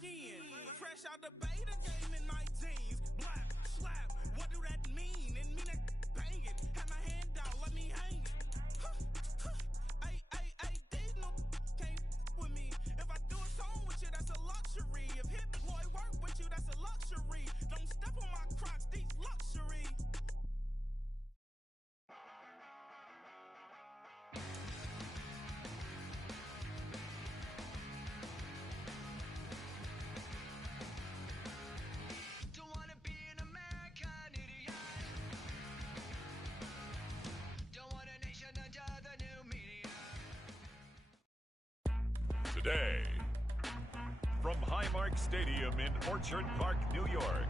again. Fresh out the beta game in my jeans. Blap, slap, what do that mean? It mean that bang it. Have my hand down, let me hang it. Ay, these no can't with me. If I do a song with you, that's a luxury. If hit boy work with you, that's a luxury. Don't step on my Crocs, these luxury. Today, from Highmark Stadium in Orchard Park, New York,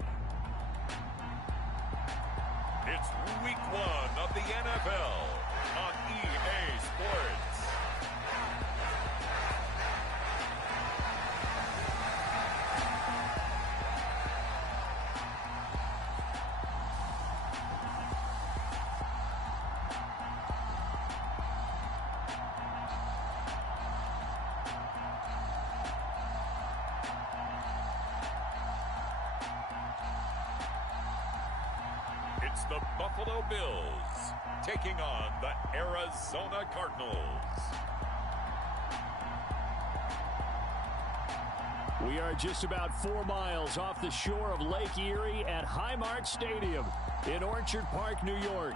it's Week 1 of the NFL on EA Sports. It's the Buffalo Bills taking on the Arizona Cardinals. We are just about 4 miles off the shore of Lake Erie at Highmark Stadium in Orchard Park, New York.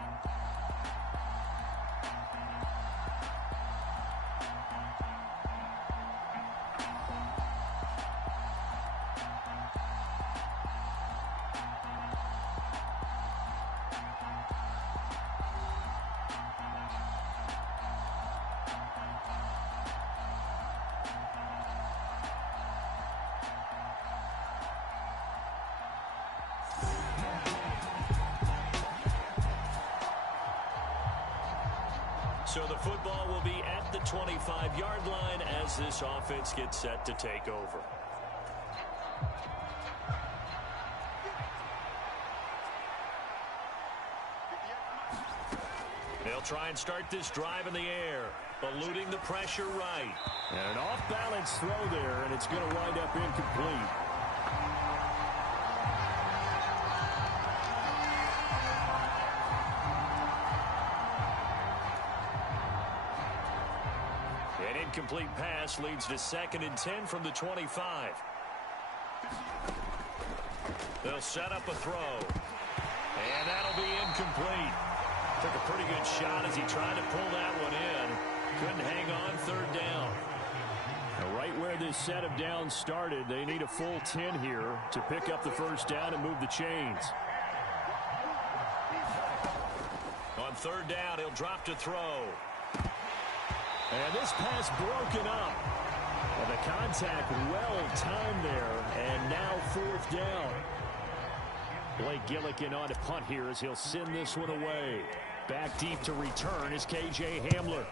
So the football will be at the 25-yard line as this offense gets set to take over. They'll try and start this drive in the air, eluding the pressure right. And an off-balance throw there, and it's going to wind up incomplete. An incomplete pass leads to 2nd and 10 from the 25. They'll set up a throw. And that'll be incomplete. Took a pretty good shot as he tried to pull that one in. Couldn't hang on 3rd down. Now right where this set of downs started, they need a full 10 here to pick up the 1st down and move the chains. On 3rd down, he'll drop to throw. And this pass broken up. And the contact well timed there. And now 4th down. Blake Gillikin on to punt here as he'll send this one away. Back deep to return is K.J. Hamler.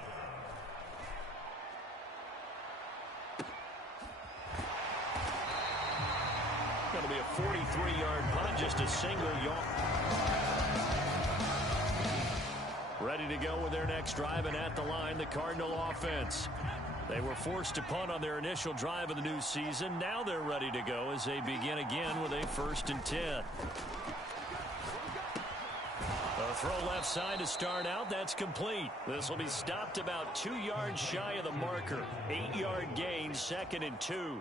Going to be a 43-yard punt, just a single yard. Ready to go with their next drive, and at the line, the Cardinal offense. They were forced to punt on their initial drive of the new season. Now they're ready to go as they begin again with a 1st and 10. A throw left side to start out. That's complete. This will be stopped about 2 yards shy of the marker. 8-yard gain, 2nd and 2.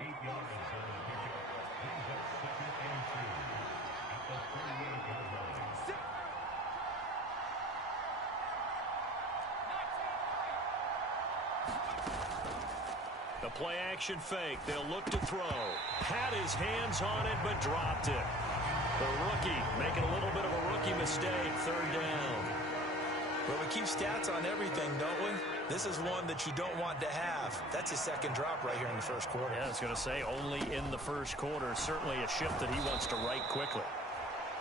The play action fake. They'll look to throw. Had his hands on it, but dropped it. The rookie making a little bit of a rookie mistake. 3rd down. Well, we keep stats on everything, don't we? This is one that you don't want to have. That's his 2nd drop right here in the 1st quarter. Yeah, I was going to say only in the 1st quarter. Certainly a shift that he wants to right quickly.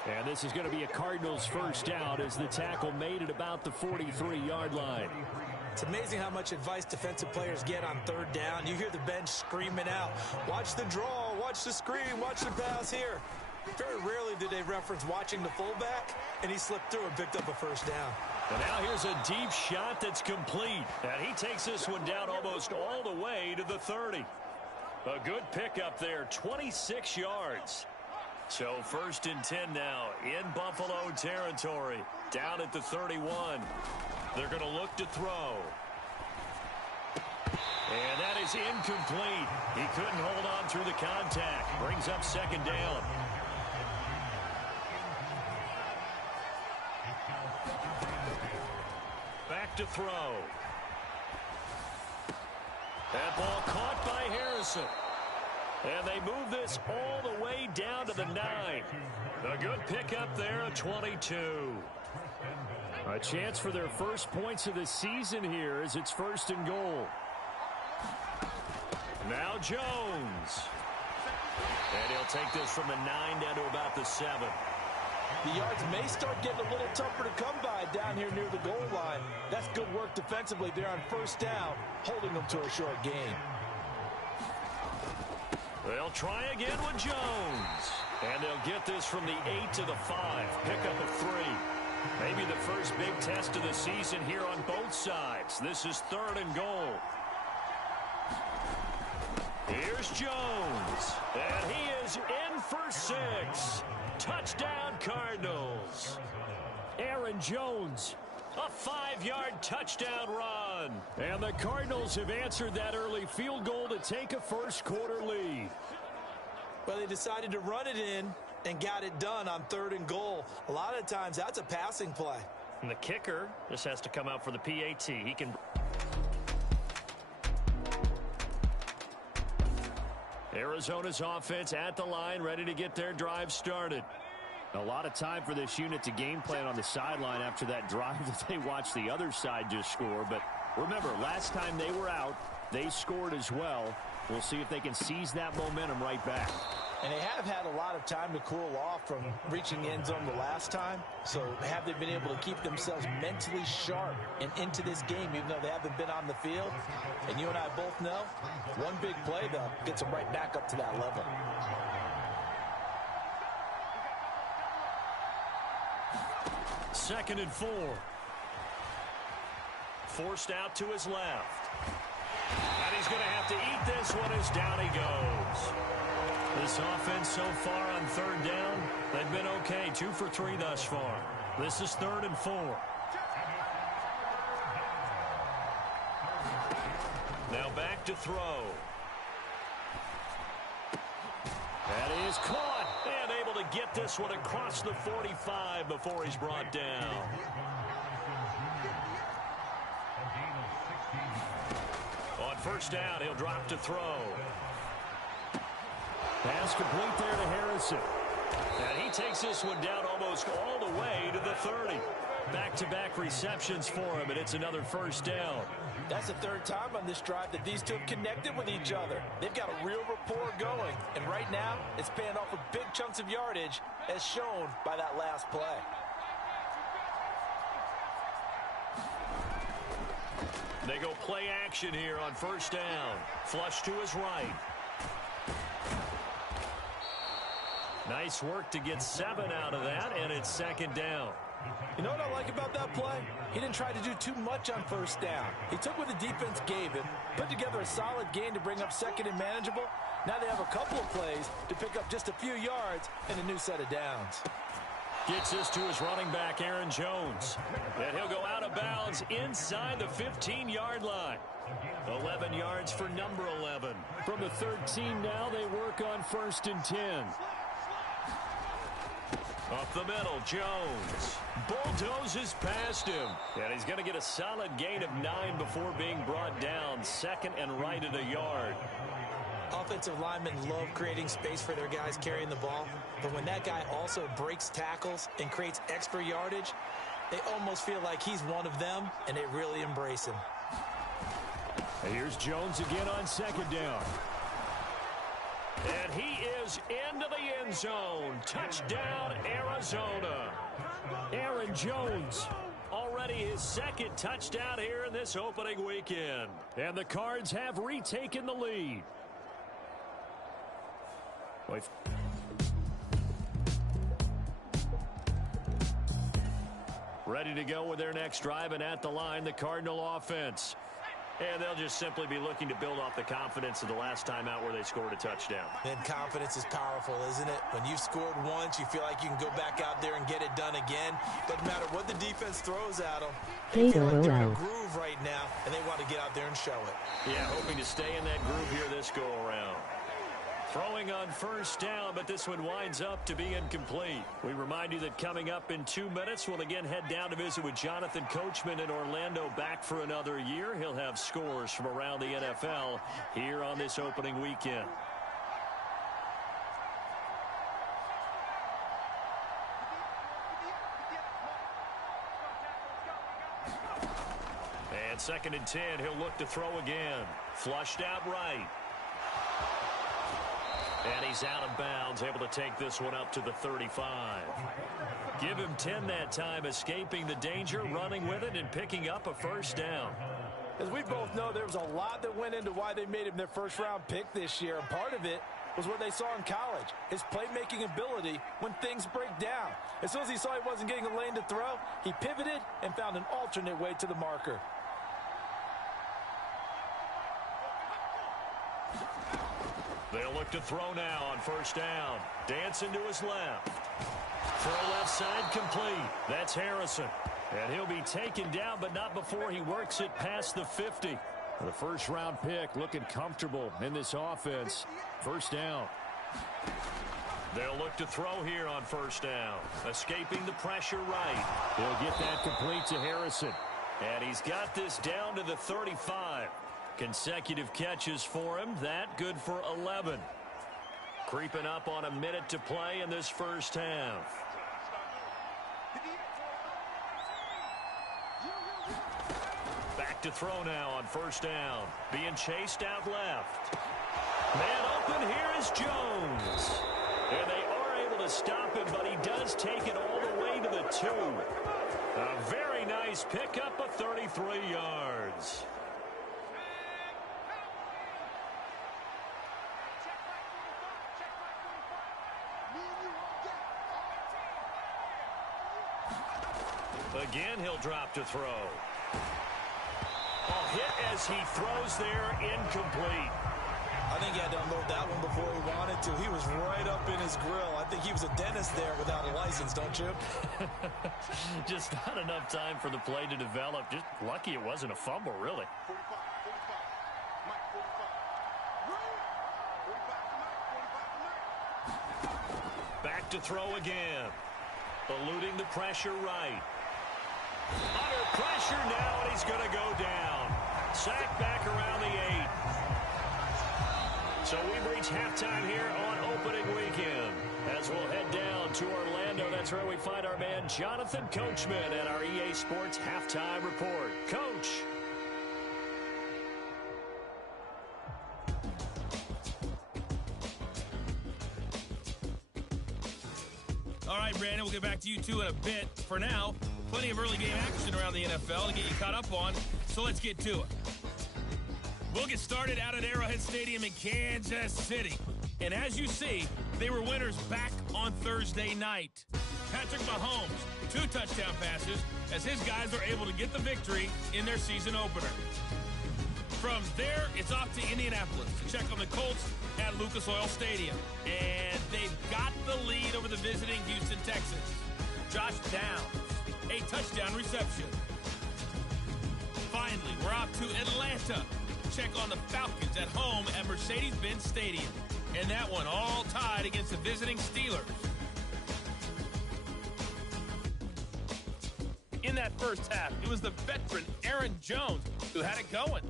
And this is going to be a Cardinals 1st down as the tackle made it about the 43-yard line. It's amazing how much advice defensive players get on 3rd down. You hear the bench screaming out, watch the draw, watch the screen, watch the pass here. Very rarely do they reference watching the fullback, and he slipped through and picked up a 1st down. And now here's a deep shot that's complete. And he takes this one down almost all the way to the 30. A good pickup there, 26 yards. So 1st and 10 now in Buffalo territory. Down at the 31. They're going to look to throw. And that is incomplete. He couldn't hold on through the contact. Brings up 2nd down. Back to throw. That ball caught by Harrison. And they move this all the way down to the 9. A good pickup there at 22. A chance for their first points of the season here as it's 1st and goal. Now Jones. And he'll take this from the 9 down to about the 7. The yards may start getting a little tougher to come by down here near the goal line. That's good work defensively there on 1st down, holding them to a short gain. They'll try again with Jones. And they'll get this from the 8 to the 5. Pickup of 3. Maybe the first big test of the season here on both sides. This is 3rd and goal. Here's Jones. And he is in for 6. Touchdown, Cardinals. Aaron Jones. A 5-yard touchdown run. And the Cardinals have answered that early field goal to take a first-quarter lead. Well, they decided to run it in and got it done on 3rd and goal. A lot of times, that's a passing play. And the kicker just has to come out for the PAT. He can... Arizona's offense at the line, ready to get their drive started. A lot of time for this unit to game plan on the sideline after that drive that they watched the other side just score. But remember, last time they were out, they scored as well. We'll see if they can seize that momentum right back. And they have had a lot of time to cool off from reaching the end zone the last time. So have they been able to keep themselves mentally sharp and into this game, even though they haven't been on the field? And you and I both know, one big play, though, gets them right back up to that level. Second and 4. Forced out to his left. And he's going to have to eat this one as down he goes. This offense so far on 3rd down, they've been okay. 2 for 3 thus far. This is 3rd and 4. Now back to throw. That is caught. And able to get this one across the 45 before he's brought down. On 1st down, he'll drop to throw. Pass complete there to Harrison. And he takes this one down almost all the way to the 30. Back-to-back receptions for him, and it's another 1st down. That's the 3rd time on this drive that these two have connected with each other. They've got a real rapport going, and right now it's paying off with big chunks of yardage, as shown by that last play. They go play action here on 1st down. Flush to his right. Nice work to get 7 out of that, and it's 2nd down. You know what I like about that play? He didn't try to do too much on 1st down. He took what the defense gave him, put together a solid gain to bring up 2nd and manageable. Now they have a couple of plays to pick up just a few yards and a new set of downs. Gets this to his running back, Aaron Jones. And he'll go out of bounds inside the 15-yard line. 11 yards for number 11. From the 13 now, they work on 1st and 10. Up the middle, Jones bulldozes past him. And he's going to get a solid gain of 9 before being brought down. 2nd and right at a yard. Offensive linemen love creating space for their guys carrying the ball. But when that guy also breaks tackles and creates extra yardage, they almost feel like he's one of them, and they really embrace him. And here's Jones again on 2nd down. And he is into the end zone. Touchdown, Arizona. Aaron Jones, already his 2nd touchdown here in this opening weekend. And the Cards have retaken the lead. Ready to go with their next drive, and at the line, the Cardinal offense. And they'll just simply be looking to build off the confidence of the last time out where they scored a touchdown. And confidence is powerful, isn't it? When you've scored once, you feel like you can go back out there and get it done again. Doesn't matter what the defense throws at them. They feel like they're in a groove right now, and they want to get out there and show it. Yeah, hoping to stay in that groove here this go-around. Throwing on first down, but this one winds up to be incomplete. We remind you that coming up in 2 minutes, we'll again head down to visit with Jonathan Coachman in Orlando, back for another year. He'll have scores from around the NFL here on this opening weekend. And 2nd and 10, he'll look to throw again. Flushed out right. And he's out of bounds, able to take this one up to the 35. Give him 10 that time, escaping the danger, running with it, and picking up a first down. As we both know, there was a lot that went into why they made him their first-round pick this year. And part of it was what they saw in college, his playmaking ability when things break down. As soon as he saw he wasn't getting a lane to throw, he pivoted and found an alternate way to the marker. They'll look to throw now on first down. Dancing to his left. Throw left side complete. That's Harrison. And he'll be taken down, but not before he works it past the 50. The first-round pick looking comfortable in this offense. First down. They'll look to throw here on first down. Escaping the pressure right. He'll get that complete to Harrison. And he's got this down to the 35. Consecutive catches for him. That good for 11. Creeping up on a minute to play in this first half. Back to throw now on first down. Being chased out left. Man open, here is Jones. And they are able to stop him, but he does take it all the way to the 2. A very nice pickup of 33 yards. Again, he'll drop to throw. A hit as he throws there, incomplete. I think he had to unload that one before he wanted to. He was right up in his grill. I think he was a dentist there without a license, don't you? Just not enough time for the play to develop. Just lucky it wasn't a fumble, really. Back to throw again. Eluding the pressure right. Under pressure now, and he's going to go down. Sacked back around the 8. So we've reached halftime here on opening weekend. As we'll head down to Orlando, that's where we find our man Jonathan Coachman at our EA Sports Halftime Report. Coach. All right, Brandon, we'll get back to you two in a bit. For now, plenty of early game action around the NFL to get you caught up on, so let's get to it. We'll get started out at Arrowhead Stadium in Kansas City. And as you see, they were winners back on Thursday night. Patrick Mahomes, 2 touchdown passes as his guys are able to get the victory in their season opener. From there, it's off to Indianapolis to check on the Colts at Lucas Oil Stadium. And they've got the lead over the visiting Houston Texans. Josh Downs, a touchdown reception. Finally, we're off to Atlanta to check on the Falcons at home at Mercedes-Benz Stadium. And that one all tied against the visiting Steelers. In that first half, it was the veteran Aaron Jones who had it going.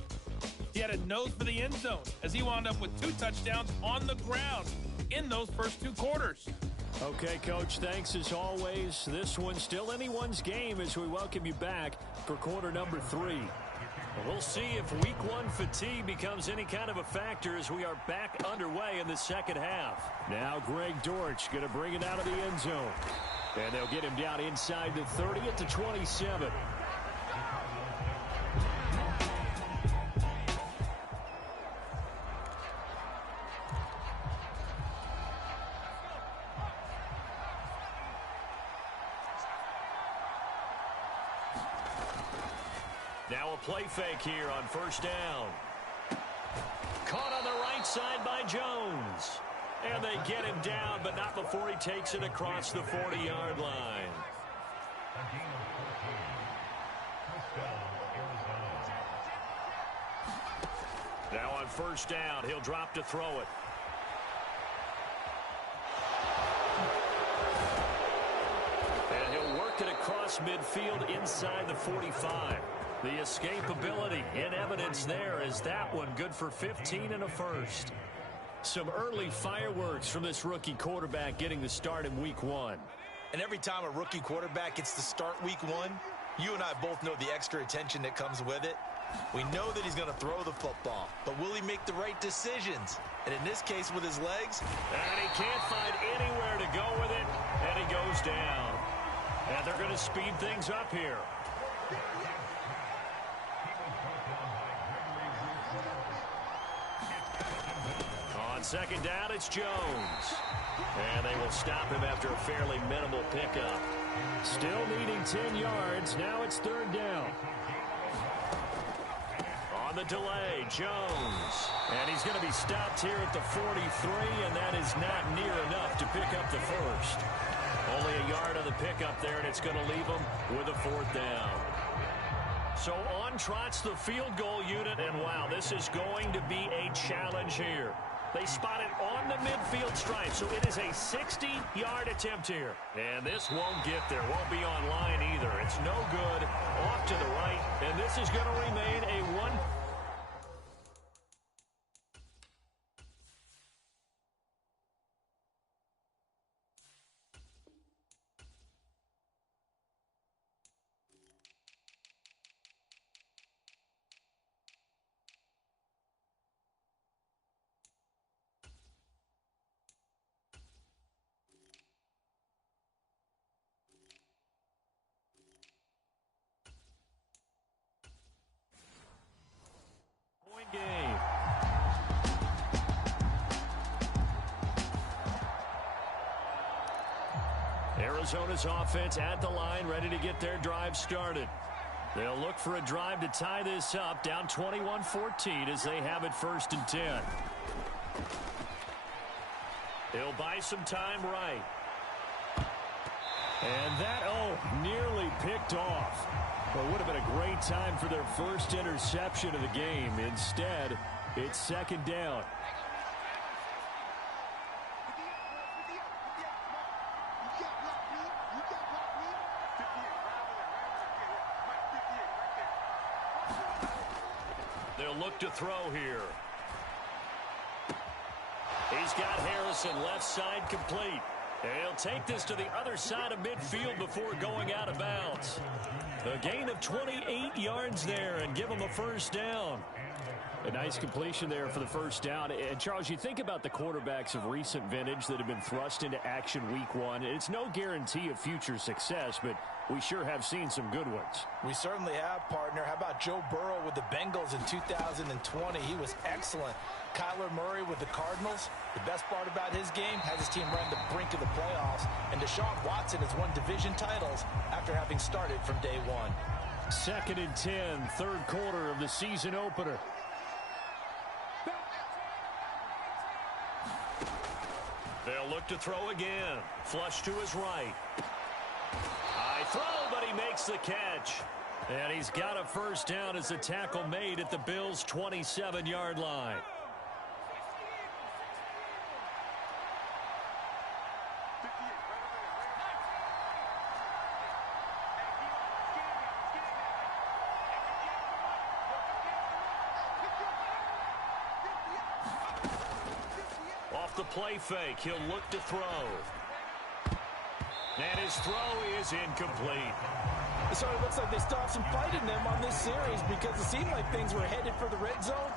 He had a nose for the end zone as he wound up with 2 touchdowns on the ground in those first 2 quarters. Okay, Coach, thanks as always. This one's still anyone's game as we welcome you back for quarter number 3. We'll see if week 1 fatigue becomes any kind of a factor as we are back underway in the second half. Now Greg Dortch going to bring it out of the end zone. And they'll get him down inside the 30 at the 27. Now a play fake here on first down. Caught on the right side by Jones. And they get him down, but not before he takes it across the 40-yard line. Now on first down, he'll drop to throw it. And he'll work it across midfield inside the 45. The escapability in evidence there is that one good for 15 and a first. Some early fireworks from this rookie quarterback getting the start in week one. And every time a rookie quarterback gets to start week one, you and I both know the extra attention that comes with it. We know that he's going to throw the football, but will he make the right decisions? And in this case with his legs. And he can't find anywhere to go with it, and he goes down. And they're going to speed things up here. On second down, it's Jones. And they will stop him after a fairly minimal pickup. Still needing 10 yards. Now it's third down. On the delay, Jones. And he's going to be stopped here at the 43, and that is not near enough to pick up the first. Only a yard on the pickup there, and it's going to leave him with a fourth down. So on trots the field goal unit, and wow, this is going to be a challenge here. They spot it on the midfield stripe, so it is a 60-yard attempt here. And this won't get there, won't be on line either. It's no good, off to the right, and this is going to remain a one. Game. Arizona's offense at the line, ready to get their drive started. They'll look for a drive to tie this up, down 21-14 as they have it first and 10. They'll buy some time right. And that, nearly picked off. Well, it would have been a great time for their first interception of the game. Instead, it's second down. They'll look to throw here. He's got Harrison left side complete. And he'll take this to the other side of midfield before going out of bounds. A gain of 28 yards there and give him a first down. A nice completion there for the first down. And, Charles, you think about the quarterbacks of recent vintage that have been thrust into action week one. It's no guarantee of future success, but we sure have seen some good ones. We certainly have, partner. How about Joe Burrow with the Bengals in 2020? He was excellent. Kyler Murray with the Cardinals. The best part about his game has his team right on the brink of the playoffs. And Deshaun Watson has won division titles after having started from day one. Second and 10, third quarter of the season opener. They'll look to throw again. Flush to his right. High throw, but he makes the catch. And he's got a first down as the tackle made at the Bills' 27-yard line. Off the play fake, he'll look to throw. And his throw is incomplete. It sort of looks like they still have some fight in them on this series because it seemed like things were headed for the red zone.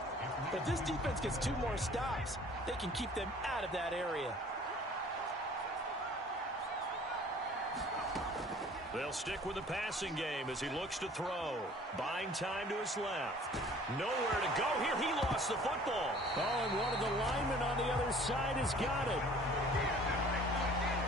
But if this defense gets 2 more stops, they can keep them out of that area. They'll stick with the passing game as he looks to throw. Buying time to his left. Nowhere to go here. He lost the football. Oh, and one of the linemen on the other side has got it.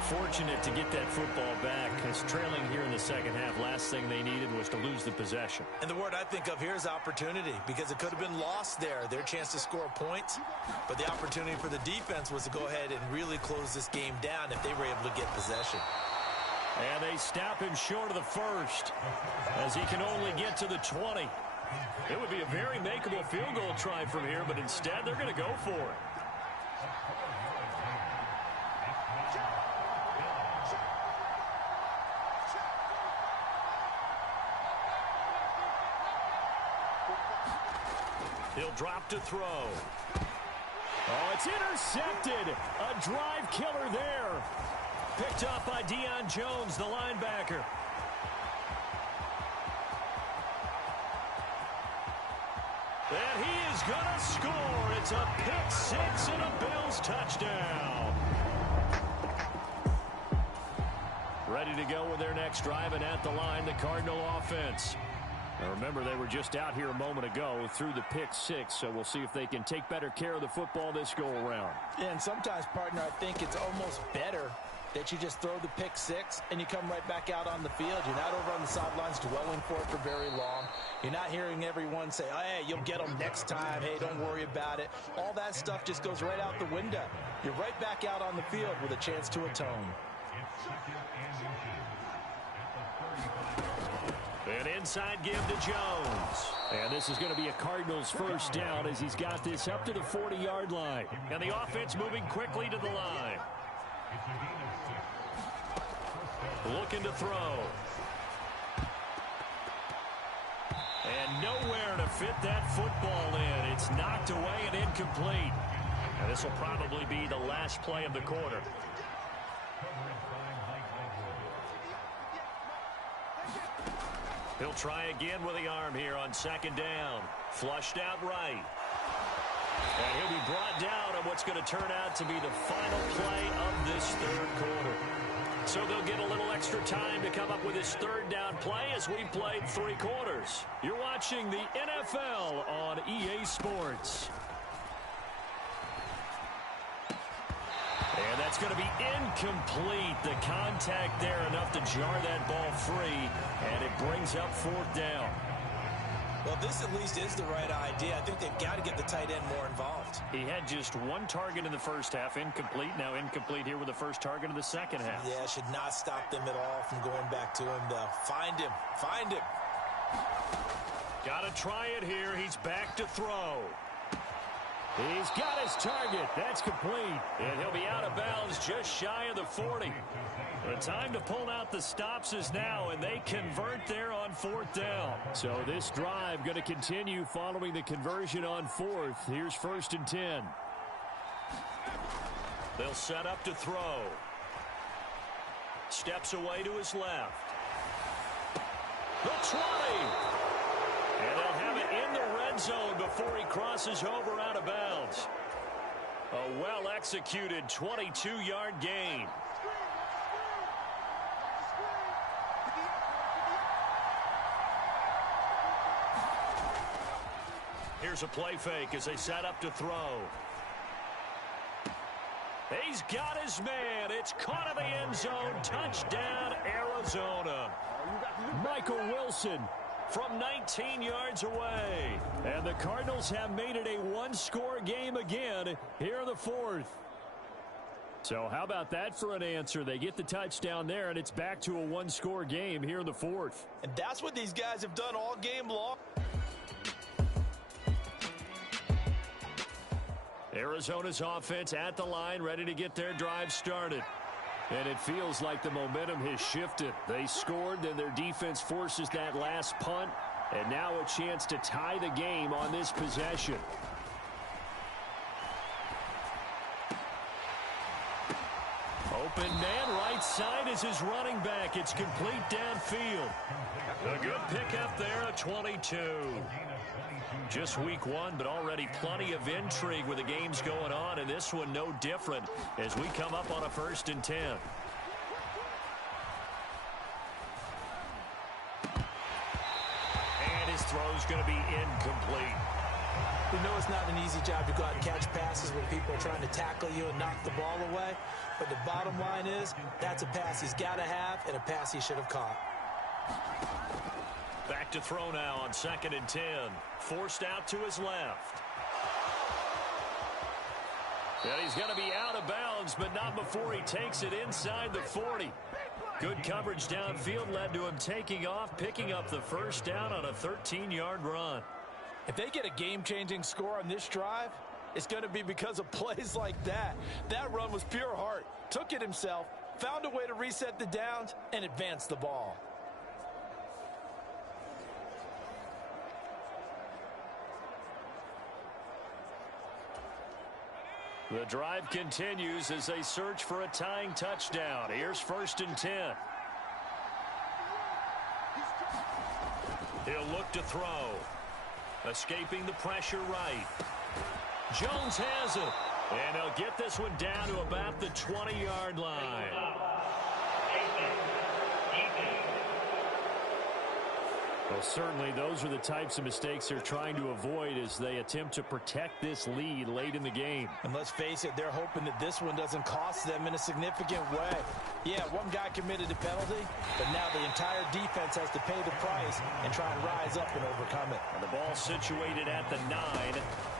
fortunate to get that football back, because trailing here in the second half, last thing they needed was to lose the possession. And the word I think of here is opportunity, because it could have been lost there, their chance to score points. But the opportunity for the defense was to go ahead and really close this game down if they were able to get possession. And they stop him short of the first, as he can only get to the 20. It would be a very makeable field goal try from here, but instead they're going to go for it. He'll drop to throw. Oh, it's intercepted. A drive killer there. Picked up by Deion Jones, the linebacker. And he is going to score. It's a pick six and a Bills touchdown. Ready to go with their next drive, and at the line, the Cardinal offense. Now remember, they were just out here a moment ago through the pick six, so we'll see if they can take better care of the football this go-around. Yeah, and sometimes, partner, I think it's almost better that you just throw the pick six and you come right back out on the field. You're not over on the sidelines dwelling for it for very long. You're not hearing everyone say, oh, hey, you'll get them next time. Hey, don't worry about it. All that stuff just goes right out the window. You're right back out on the field with a chance to atone. An inside give to Jones. And this is going to be a Cardinals first down as he's got this up to the 40-yard line. And the offense moving quickly to the line. Looking to throw. And nowhere to fit that football in. It's knocked away and incomplete. And this will probably be the last play of the quarter. He'll try again with the arm here on second down. Flushed out right. And he'll be brought down on what's going to turn out to be the final play of this third quarter. So they'll get a little extra time to come up with this third down play as we played 3 quarters. You're watching the NFL on EA Sports. And that's going to be incomplete. The contact there enough to jar that ball free, and it brings up 4th down. Well, this at least is the right idea. I think they've got to get the tight end more involved. He had just 1 target in the first half, incomplete. Now incomplete here with the first target of the second half. Yeah, should not stop them at all from going back to him, though. Find him. Find him. Got to try it here. He's back to throw. He's got his target. That's complete. And he'll be out of bounds just shy of the 40. The time to pull out the stops is now, and they convert there on 4th down. So this drive going to continue following the conversion on 4th. Here's 1st and 10. They'll set up to throw. Steps away to his left. The 20. And they'll have it in the red zone before he crosses over out of bounds. A well-executed 22-yard gain. Here's a play fake as they set up to throw. He's got his man. It's caught in the end zone. Touchdown, Arizona. Michael Wilson from 19 yards away. And the Cardinals have made it a 1-score game again here in the 4th. So how about that for an answer? They get the touchdown there, and it's back to a 1-score game here in the 4th. And that's what these guys have done all game long. Arizona's offense at the line, ready to get their drive started. And it feels like the momentum has shifted. They scored, then their defense forces that last punt, and now a chance to tie the game on this possession. Open man right side is his running back. It's complete downfield. A good pickup there at 22. Just week 1, but already plenty of intrigue with the games going on, and this one no different as we come up on a 1st and 10. And his throw's going to be incomplete. We know it's not an easy job to go out and catch passes when people are trying to tackle you and knock the ball away. but the bottom line is that's a pass he's got to have and a pass he should have caught. Back to throw now on 2nd and 10. Forced out to his left. And he's going to be out of bounds, but not before he takes it inside the 40. Good coverage downfield led to him taking off, picking up the first down on a 13-yard run. If they get a game-changing score on this drive, it's going to be because of plays like that. That run was pure heart. Took it himself, found a way to reset the downs, and advance the ball. The drive continues as they search for a tying touchdown. Here's 1st and 10. He'll look to throw. Escaping the pressure right. Jones has it. And he'll get this one down to about the 20-yard line. Well, certainly those are the types of mistakes they're trying to avoid as they attempt to protect this lead late in the game. And let's face it, they're hoping that this one doesn't cost them in a significant way. Yeah, one guy committed a penalty, but now the entire defense has to pay the price and try and rise up and overcome it. And the ball situated at the 9,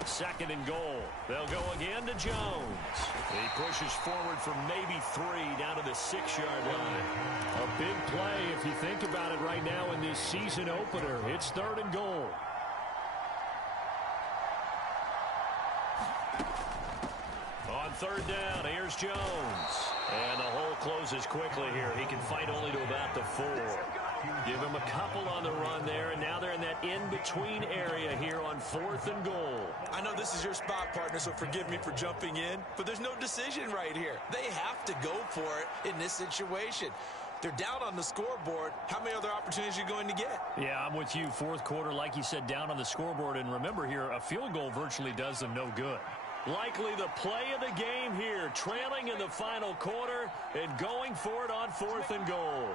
2nd and goal. They'll go again to Jones. He pushes forward for maybe 3 down to the 6-yard line. A big play if you think about it right now in this season opener. It's 3rd and goal. On 3rd down, here's Jones. And the hole closes quickly here. He can fight only to about the 4. Give him a couple on the run there, and now they're in that in-between area here on 4th and goal. I know this is your spot, partner, so forgive me for jumping in, but there's no decision right here. They have to go for it in this situation. They're down on the scoreboard. How many other opportunities are you going to get? Yeah, I'm with you. 4th quarter, like you said, down on the scoreboard. And remember here, a field goal virtually does them no good. Likely the play of the game here, trailing in the final quarter and going for it on 4th and goal.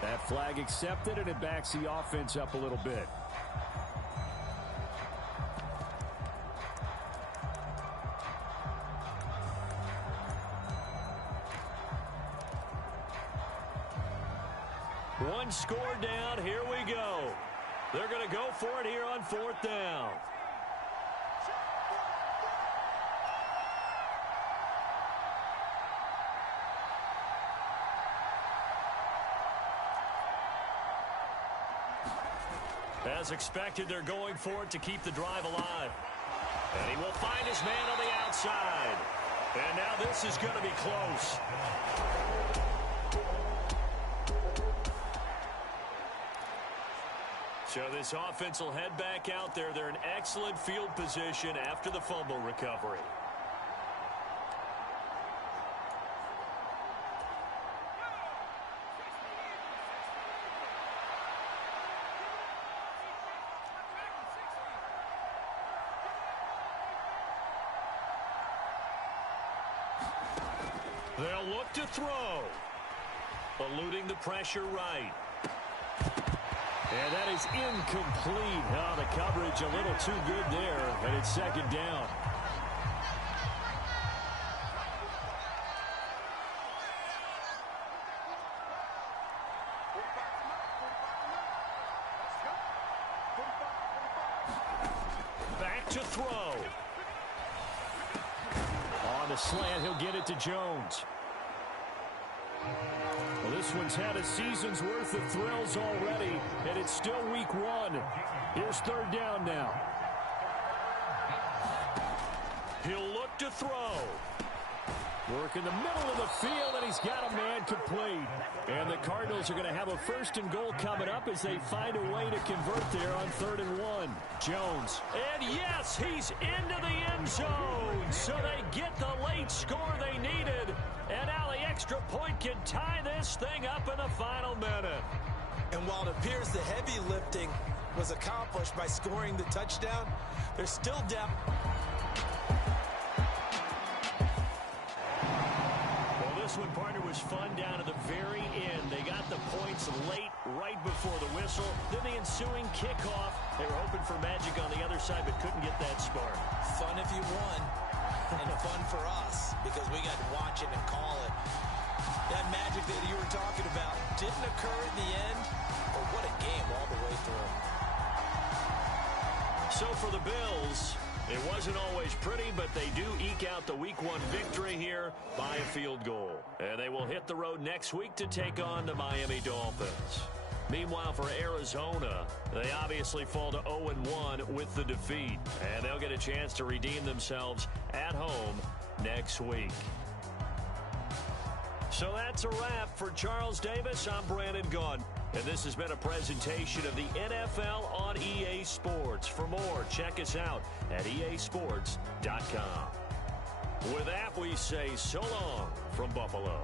That flag accepted, and it backs the offense up a little bit. One score down. Here we go. They're going to go for it here on 4th down. As expected, they're going for it to keep the drive alive. And he will find his man on the outside. And now this is going to be close. So this offense will head back out there. They're in excellent field position after the fumble recovery. They'll look to throw. Eluding the pressure right. And that is incomplete. Oh, the coverage a little too good there, and it's 2nd down. Back to throw. On the slant, he'll get it to Jones. Well, this one's had a season's worth of thrills already, and it's still week 1. Here's 3rd down now. He'll look to throw. Work in the middle of the field, and he's got a man complete. And the Cardinals are going to have a 1st and goal coming up as they find a way to convert there on 3rd and 1. Jones. And yes, he's into the end zone. So they get the late score they needed. And now the extra point can tie this thing up in the final minute. And while it appears the heavy lifting was accomplished by scoring the touchdown, they're still down. was fun down to the very end. They got the points late, right before the whistle. Then the ensuing kickoff. They were hoping for magic on the other side, but couldn't get that spark. Fun if you won, and fun for us, because we got to watch it and call it. That magic that you were talking about didn't occur in the end, but what a game all the way through. So for the Bills, it wasn't always pretty, but they do eke out the Week 1 victory here by a field goal. And they will hit the road next week to take on the Miami Dolphins. Meanwhile, for Arizona, they obviously fall to 0-1 with the defeat. And they'll get a chance to redeem themselves at home next week. So that's a wrap. For Charles Davis, I'm Brandon Gaudin. And this has been a presentation of the NFL on EA Sports. For more, check us out at easports.com. With that, we say so long from Buffalo.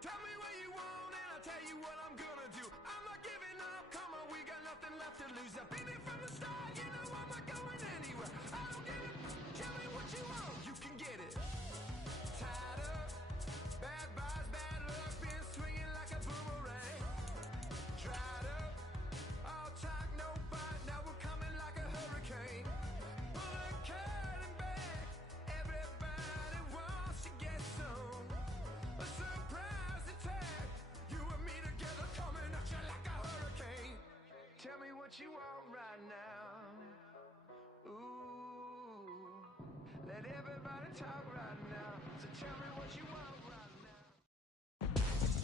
Tell me what you want and I'll tell you what I'm gonna do. I'm not giving up, come on, we got nothing left to lose. I've been here from the start, you know I'm not going anywhere. I don't get it, tell me what you want, you can get it. Tied up, bad vibes, bad luck, been swinging like a boomerang. Dried up, all talk, no bite, now we're coming like a hurricane. Pull the curtain back, everybody wants to get some. A surprise attack, you and me together coming at you like a hurricane. Tell me what you want right now. Ooh, let everybody talk right now. So tell me what you want right now.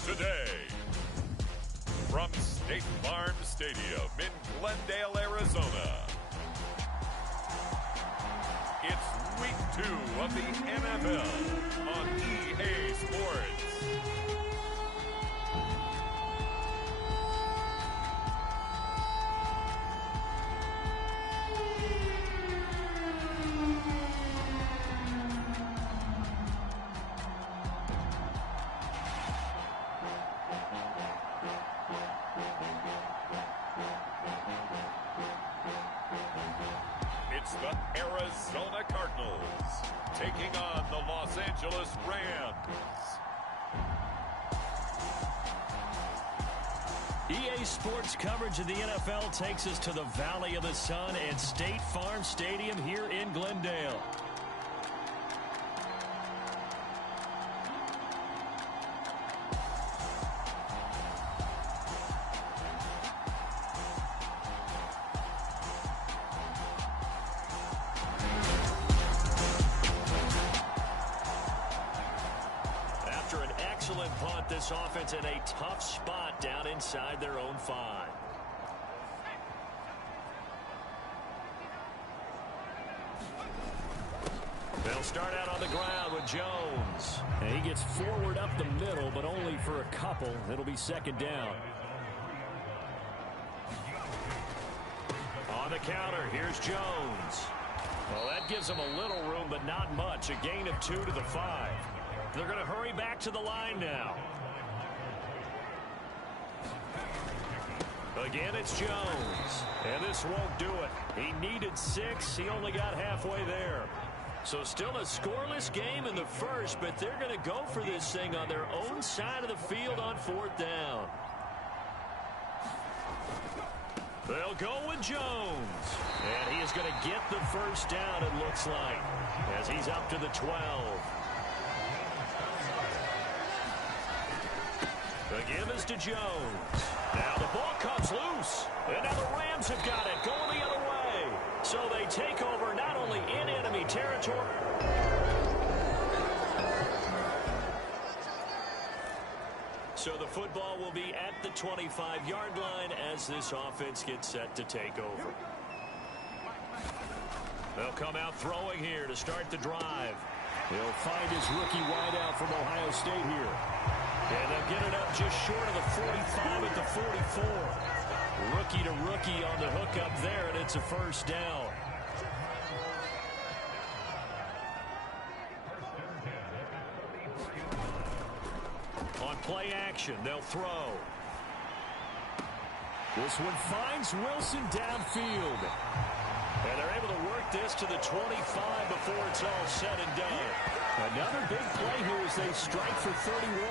Today, from State Farm Stadium in Glendale, Arizona, it's Week 2 of the NFL on EA Sports. Arizona Cardinals taking on the Los Angeles Rams. EA Sports coverage of the NFL takes us to the Valley of the Sun at State Farm Stadium here in Glendale. After an excellent punt, this offense in a tough spot down inside their own 5. They'll start out on the ground with Jones. And he gets forward up the middle, but only for a couple. It'll be second down. On the counter, here's Jones. Well, that gives him a little room, but not much. A gain of 2 to the 5. They're going to hurry back to the line now. Again, it's Jones. And this won't do it. He needed 6. He only got halfway there. So still a scoreless game in the first, but they're going to go for this thing on their own side of the field on 4th down. They'll go with Jones. And he is going to get the first down, it looks like, as he's up to the 12. The give is to Jones. Now the ball comes loose. And now the Rams have got it, going the other way. So they take over not only in enemy territory. So the football will be at the 25-yard line as this offense gets set to take over. They'll come out throwing here to start the drive. He'll find his rookie wideout from Ohio State here. And they'll get it up just short of the 45 at the 44. Rookie to rookie on the hook up there, and it's a first down. On play action, they'll throw. This one finds Wilson downfield. And they're able to work this to the 25 before it's all said and done. Another big play here as they strike for 31.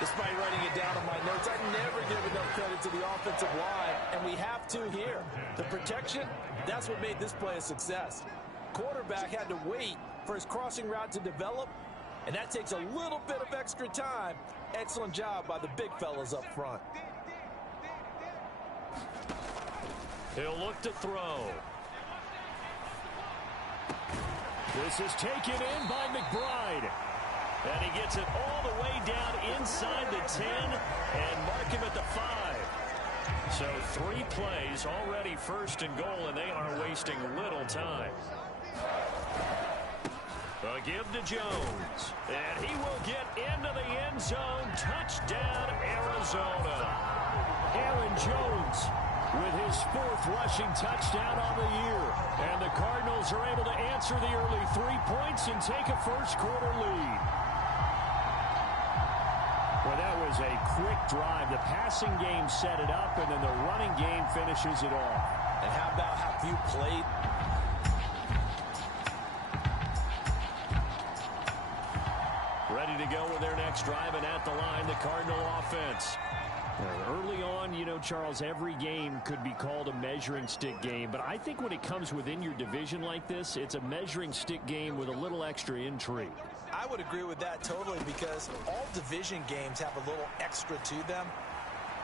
Despite writing it down on my notes, I never give enough credit to the offensive line, and we have to here. The protection, that's what made this play a success. Quarterback had to wait for his crossing route to develop, and that takes a little bit of extra time. Excellent job by the big fellas up front. He'll look to throw. This is taken in by McBride. And he gets it all the way down inside the 10 and mark him at the 5. So 3 plays already first and goal, and they are wasting little time. A give to Jones. And he will get into the end zone. Touchdown, Arizona. Aaron Jones with his 4th rushing touchdown on the year. And the Cardinals are able to answer the early 3 points and take a first-quarter lead. Well, that was a quick drive. The passing game set it up, and then the running game finishes it off. And how about how few played? Ready to go with their next drive, and at the line, the Cardinal offense. Early on, you know, Charles, every game could be called a measuring stick game. But I think when it comes within your division like this, it's a measuring stick game with a little extra intrigue. I would agree with that totally, because all division games have a little extra to them.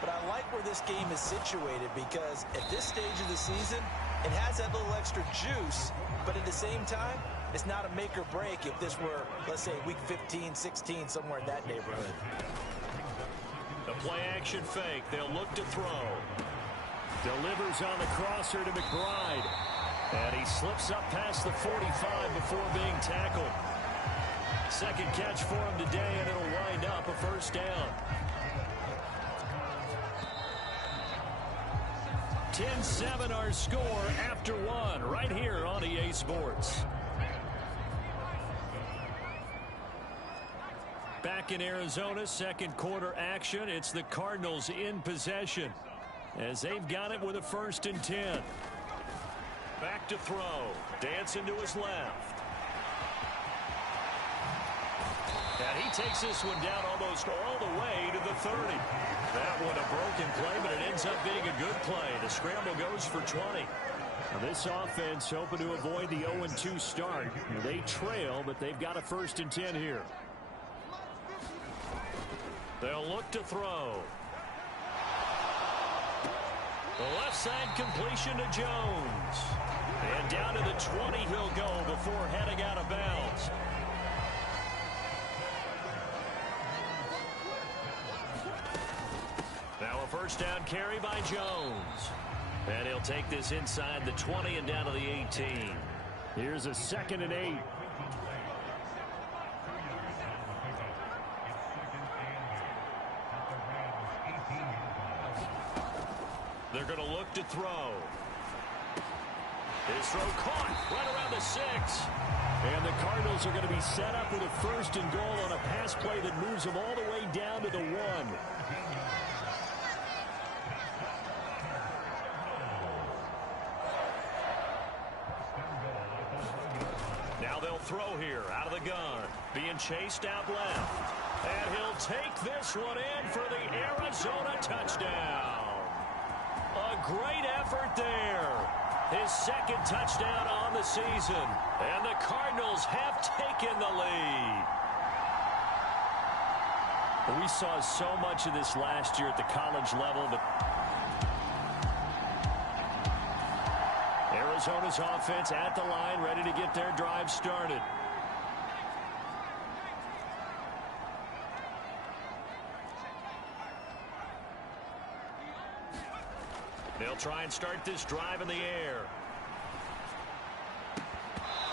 But I like where this game is situated, because at this stage of the season, it has that little extra juice. But at the same time, it's not a make or break if this were, let's say, week 15, 16, somewhere in that neighborhood. The play action fake. They'll look to throw. Delivers on the crosser to McBride. And he slips up past the 45 before being tackled. Second catch for him today, and it'll wind up a first down. 10-7 our score after 1 right here on EA Sports. Back in Arizona, second quarter action. It's the Cardinals in possession as they've got it with a 1st and 10. Back to throw. Dancing to his left. And he takes this one down almost all the way to the 30. That one a broken play, but it ends up being a good play. The scramble goes for 20. Now this offense hoping to avoid the 0-2 start. They trail, but they've got a 1st and 10 here. They'll look to throw. The left side completion to Jones. And down to the 20 he'll go before heading out of bounds. Now a 1st down carry by Jones. And he'll take this inside the 20 and down to the 18. Here's a 2nd and 8. They're going to look to throw. His throw caught right around the 6. And the Cardinals are going to be set up with a 1st and goal on a pass play that moves them all the way down to the 1. Now they'll throw here out of the gun. Being chased out left. And he'll take this one in for the Arizona touchdown. A great effort there. His 2nd touchdown on the season. And the Cardinals have taken the lead. We saw so much of this last year at the college level, but Arizona's offense at the line, ready to get their drive started. They'll try and start this drive in the air.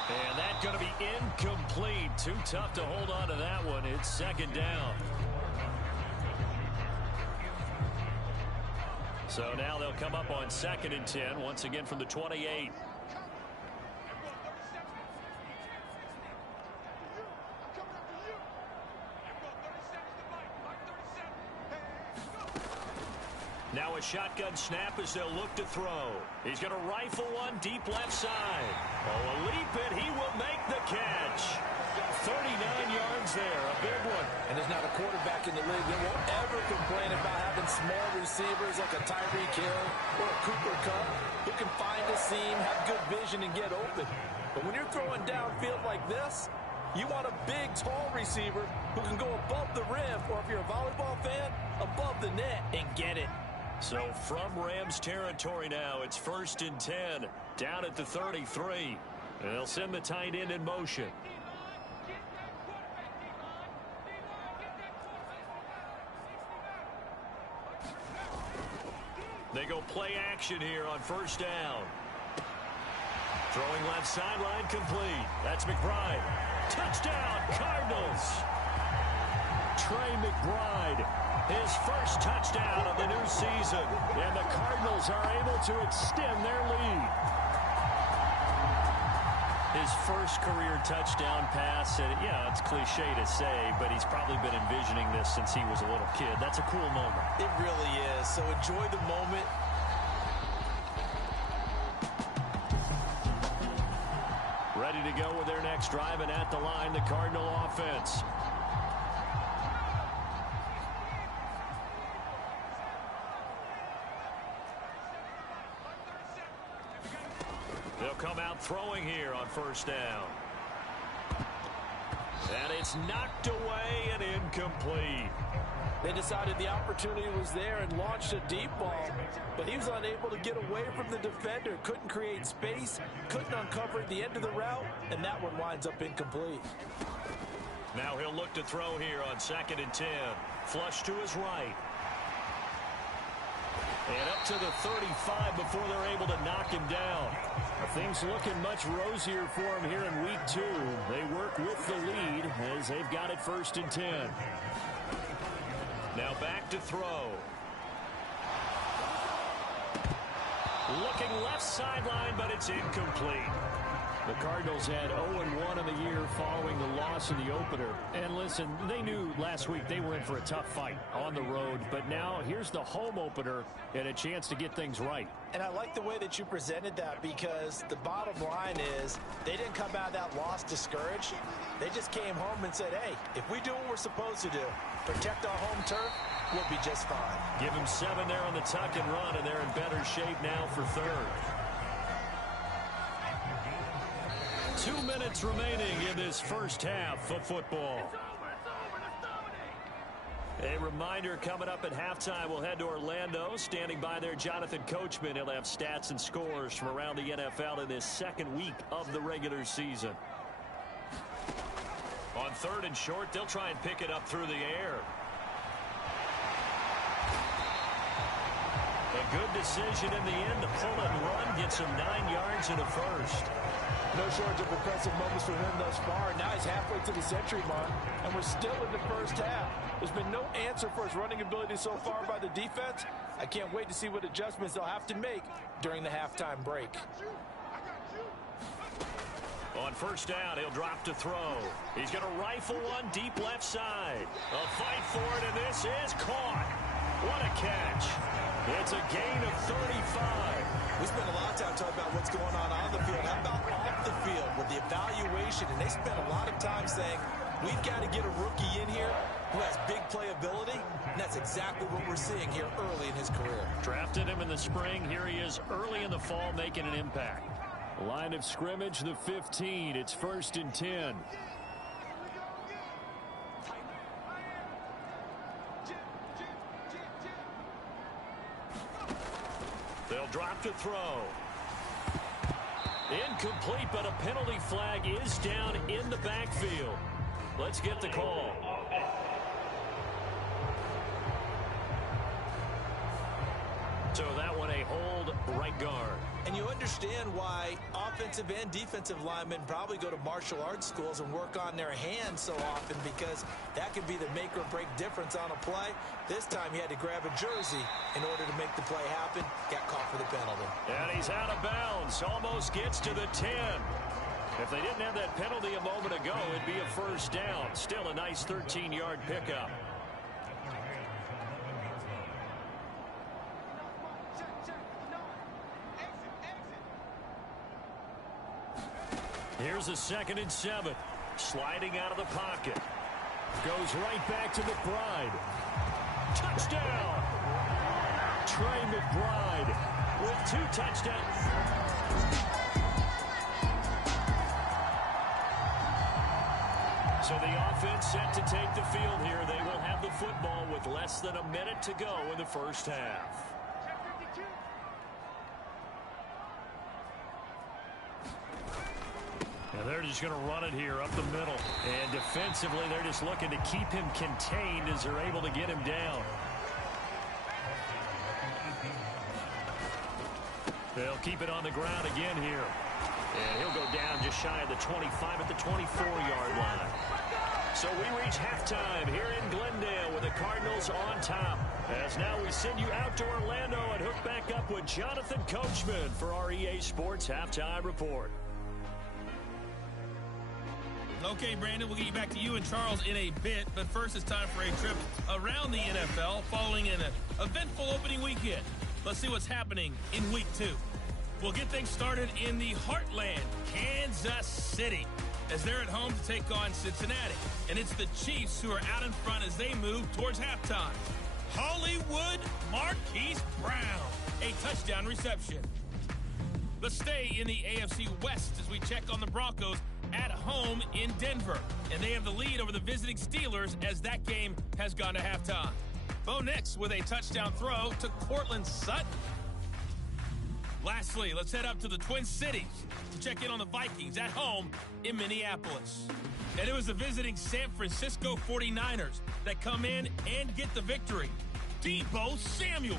And that's going to be incomplete. Too tough to hold on to that one. It's 2nd down. So now they'll come up on 2nd and 10, once again from the 28. Now a shotgun snap as they'll look to throw. He's going to rifle one deep left side. Oh, a leap and he will make the catch. 39 yards there, a big one. And there's not a quarterback in the league that won't ever complain about having small receivers like a Tyreek Hill or a Cooper Kupp who can find a seam, have good vision, and get open. But when you're throwing downfield like this, you want a big, tall receiver who can go above the rim, or if you're a volleyball fan, above the net and get it. So from Rams territory now, it's 1st and 10, down at the 33. And they'll send the tight end in motion. They go play action here on 1st down. Throwing left sideline complete. That's McBride. Touchdown, Cardinals. Trey McBride. His 1st touchdown of the new season. And the Cardinals are able to extend their lead. His 1st career touchdown pass. And, yeah, it's cliche to say, but he's probably been envisioning this since he was a little kid. That's a cool moment. It really is. So enjoy the moment. Ready to go with their next drive, and at the line, the Cardinal offense. They'll come out throwing here on 1st down. And it's knocked away and incomplete. They decided the opportunity was there and launched a deep ball, but he was unable to get away from the defender, couldn't create space, couldn't uncover the end of the route, and that one winds up incomplete. Now he'll look to throw here on 2nd and 10. Flush to his right. And up to the 35 before they're able to knock him down. Things looking much rosier for him here in week 2. They work with the lead as they've got it 1st and 10. Now back to throw. Looking left sideline, but it's incomplete. The Cardinals had 0-1 in the year following the loss in the opener. And listen, they knew last week they were in for a tough fight on the road. But now here's the home opener and a chance to get things right. And I like the way that you presented that, because the bottom line is they didn't come out of that loss discouraged. They just came home and said, hey, if we do what we're supposed to do, protect our home turf, we'll be just fine. Give them 7 there on the tuck and run, and they're in better shape now for third. 2 minutes remaining in this first half of football. A reminder, coming up at halftime, we'll head to Orlando. Standing by there, Jonathan Coachman. He'll have stats and scores from around the NFL in this second week of the regular season. On 3rd and short, they'll try and pick it up through the air. A good decision in the end to pull and run, gets him 9 yards and a first. No shortage of impressive moments from him thus far. Now he's halfway to the century mark, and we're still in the first half. There's been no answer for his running ability so far by the defense. I can't wait to see what adjustments they'll have to make during the halftime break. On 1st down, he'll drop to throw. He's going to rifle one deep left side. A fight for it, and this is caught. What a catch. It's a gain of 35. We spent a lot of time talking about what's going on the field. How about off the field with the evaluation? And they spent a lot of time saying, we've got to get a rookie in here who has big playability. And that's exactly what we're seeing here early in his career. Drafted him in the spring. Here he is early in the fall making an impact. Line of scrimmage, the 15. It's 1st and 10. They'll drop to throw. Incomplete, but a penalty flag is down in the backfield. Let's get the call. So that one a hold, right guard. And you understand why offensive and defensive linemen probably go to martial arts schools and work on their hands so often, because that can be the make or break difference on a play. This time he had to grab a jersey in order to make the play happen. Got caught for the penalty. And he's out of bounds. Almost gets to the 10. If they didn't have that penalty a moment ago, it'd be a 1st down. Still a nice 13-yard pickup. Here's a 2nd and 7. Sliding out of the pocket. Goes right back to McBride. Touchdown! Trey McBride with 2 touchdowns. So the offense set to take the field here. They will have the football with less than a minute to go in the first half. And they're just going to run it here up the middle. And defensively, they're just looking to keep him contained as they're able to get him down. They'll keep it on the ground again here. And he'll go down just shy of the 25 at the 24-yard line. So we reach halftime here in Glendale with the Cardinals on top. As now we send you out to Orlando and hook back up with Jonathan Coachman for our EA Sports Halftime Report. Okay, Brandon, we'll get you back to you and Charles in a bit. But first, it's time for a trip around the NFL following an eventful opening weekend. Let's see what's happening in Week 2. We'll get things started in the heartland, Kansas City, as they're at home to take on Cincinnati. And it's the Chiefs who are out in front as they move towards halftime. Hollywood Marquise Brown, a touchdown reception. Let's stay in the AFC West as we check on the Broncos at home in Denver. And they have the lead over the visiting Steelers as that game has gone to halftime. Bo Nix with a touchdown throw to Cortland Sutton. Lastly, let's head up to the Twin Cities to check in on the Vikings at home in Minneapolis. And it was the visiting San Francisco 49ers that come in and get the victory. Deebo Samuel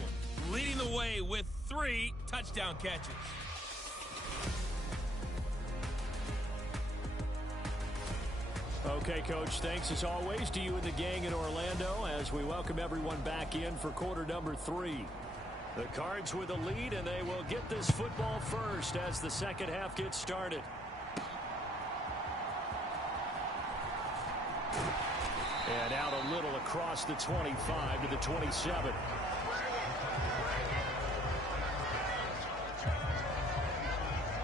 leading the way with 3 touchdown catches. Okay, Coach, thanks as always to you and the gang in Orlando as we welcome everyone back in for quarter number 3. The Cards with the lead, and they will get this football first as the second half gets started. And out a little across the 25 to the 27.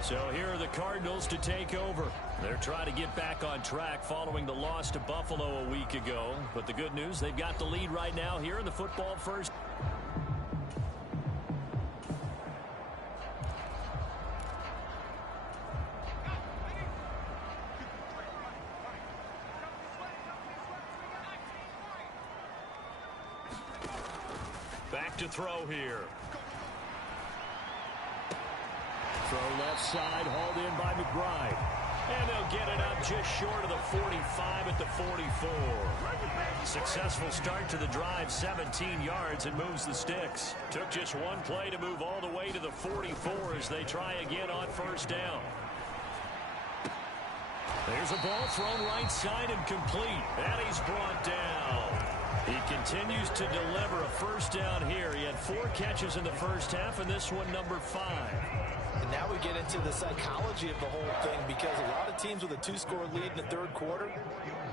So here are the Cardinals to take over. They're trying to get back on track following the loss to Buffalo a week ago. But the good news, they've got the lead right now here in the football first. Back to throw here. Throw left side, hauled in by McBride. And they'll get it up just short of the 45 at the 44. Successful start to the drive, 17 yards, and moves the sticks. Took just one play to move all the way to the 44 as they try again on first down. There's a ball thrown right side and complete. And he's brought down. He continues to deliver a first down here. He had 4 catches in the first half, and this one number 5. And now we get into the psychology of the whole thing, because a lot of teams with a 2-score lead in the third quarter,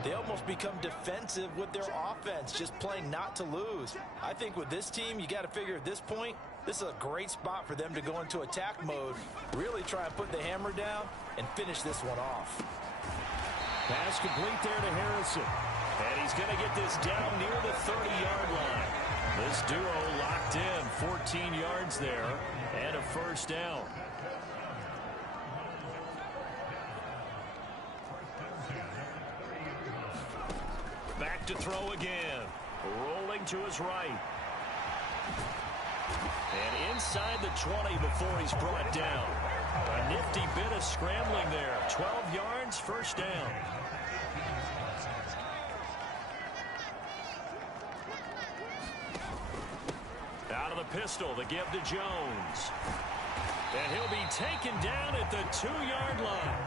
they almost become defensive with their offense, just playing not to lose. I think with this team, you got to figure at this point, this is a great spot for them to go into attack mode, really try and put the hammer down and finish this one off. Pass complete there to Harrison. And he's going to get this down near the 30-yard line. This duo locked in, 14 yards there, and a first down. Back to throw again. Rolling to his right. And inside the 20 before he's brought down. A nifty bit of scrambling there. 12 yards, first down. Out of the pistol, the give to Jones. And he'll be taken down at the 2-yard line.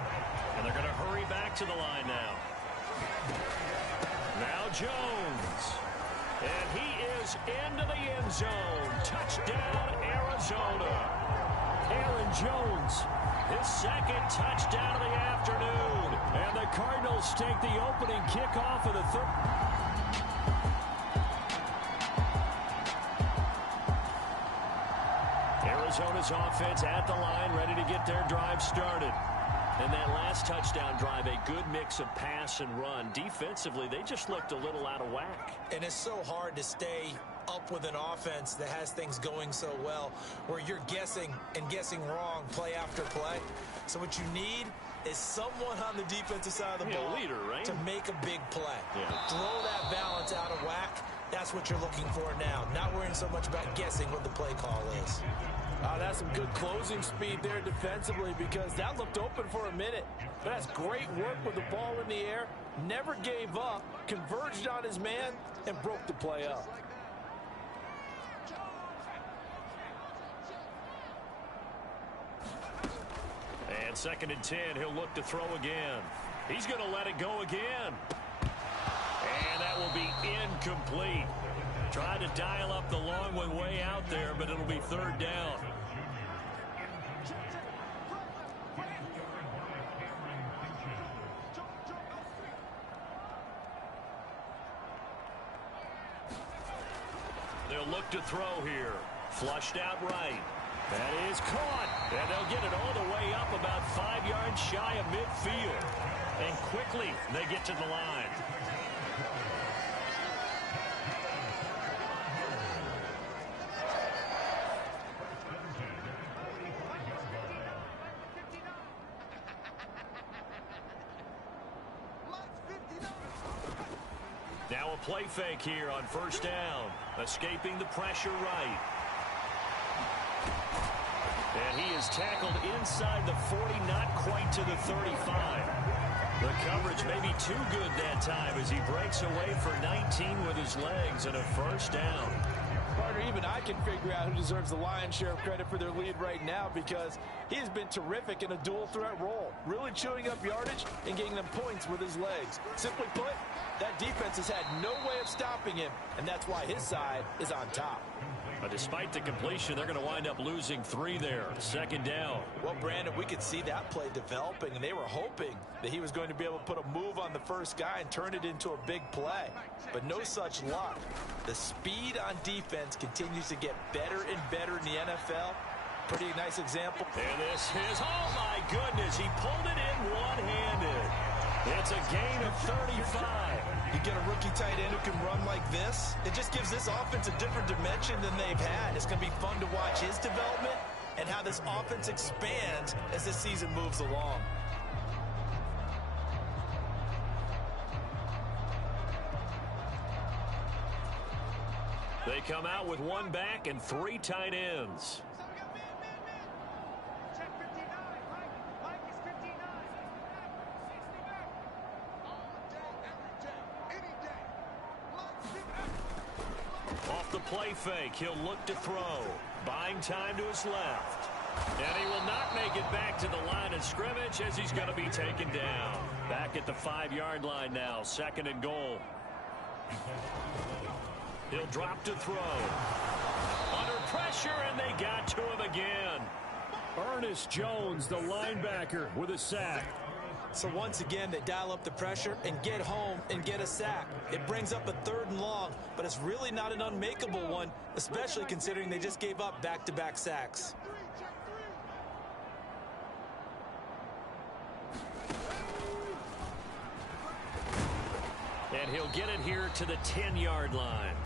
And they're going to hurry back to the line now. Now Jones. And he is into the end zone. Touchdown, Arizona. Aaron Jones, his second touchdown of the afternoon. And the Cardinals take the opening kickoff of the third. Arizona's offense at the line, ready to get their drive started. And that last touchdown drive, a good mix of pass and run. Defensively, they just looked a little out of whack. And it's so hard to stay up with an offense that has things going so well, where you're guessing and guessing wrong play after play. So what you need is someone on the defensive side of the ball, leader, right? to make a big play. Yeah. Throw that balance out of whack. That's what you're looking for now. Not worrying so much about guessing what the play call is. That's some good closing speed there defensively, because that looked open for a minute. But that's great work with the ball in the air. Never gave up, converged on his man, and broke the play up. And 2nd and 10, he'll look to throw again. He's going to let it go again. And that will be incomplete. Trying to dial up the long one way out there, but it'll be 3rd down. They'll look to throw here. Flushed out right. That is caught. And they'll get it all the way up about 5 yards shy of midfield. And quickly they get to the line. Now a play fake here on first down. Escaping the pressure right. And he is tackled inside the 40, not quite to the 35. The coverage may be too good that time as he breaks away for 19 with his legs and a first down. Partner, even I can figure out who deserves the lion's share of credit for their lead right now, because he has been terrific in a dual threat role, really chewing up yardage and getting them points with his legs. Simply put, that defense has had no way of stopping him, and that's why his side is on top. Despite the completion, they're going to wind up losing 3 there. Second down. Well, Brandon, we could see that play developing, and they were hoping that he was going to be able to put a move on the first guy and turn it into a big play. But no such luck. The speed on defense continues to get better and better in the NFL. Pretty nice example. And this is, oh my goodness, he pulled it in one-handed. It's a gain of 35. You get a rookie tight end who can run like this, it just gives this offense a different dimension than they've had. It's going to be fun to watch his development and how this offense expands as this season moves along. They come out with 1 back and 3 tight ends. Off the play fake, he'll look to throw. Buying time to his left. And he will not make it back to the line of scrimmage as he's going to be taken down. Back at the 5-yard line now, 2nd and goal. He'll drop to throw. Under pressure, and they got to him again. Ernest Jones, the linebacker, with a sack. So once again, they dial up the pressure and get home and get a sack. It brings up a 3rd and long, but it's really not an unmakeable one, especially considering they just gave up back-to-back sacks. And he'll get it here to the 10-yard line.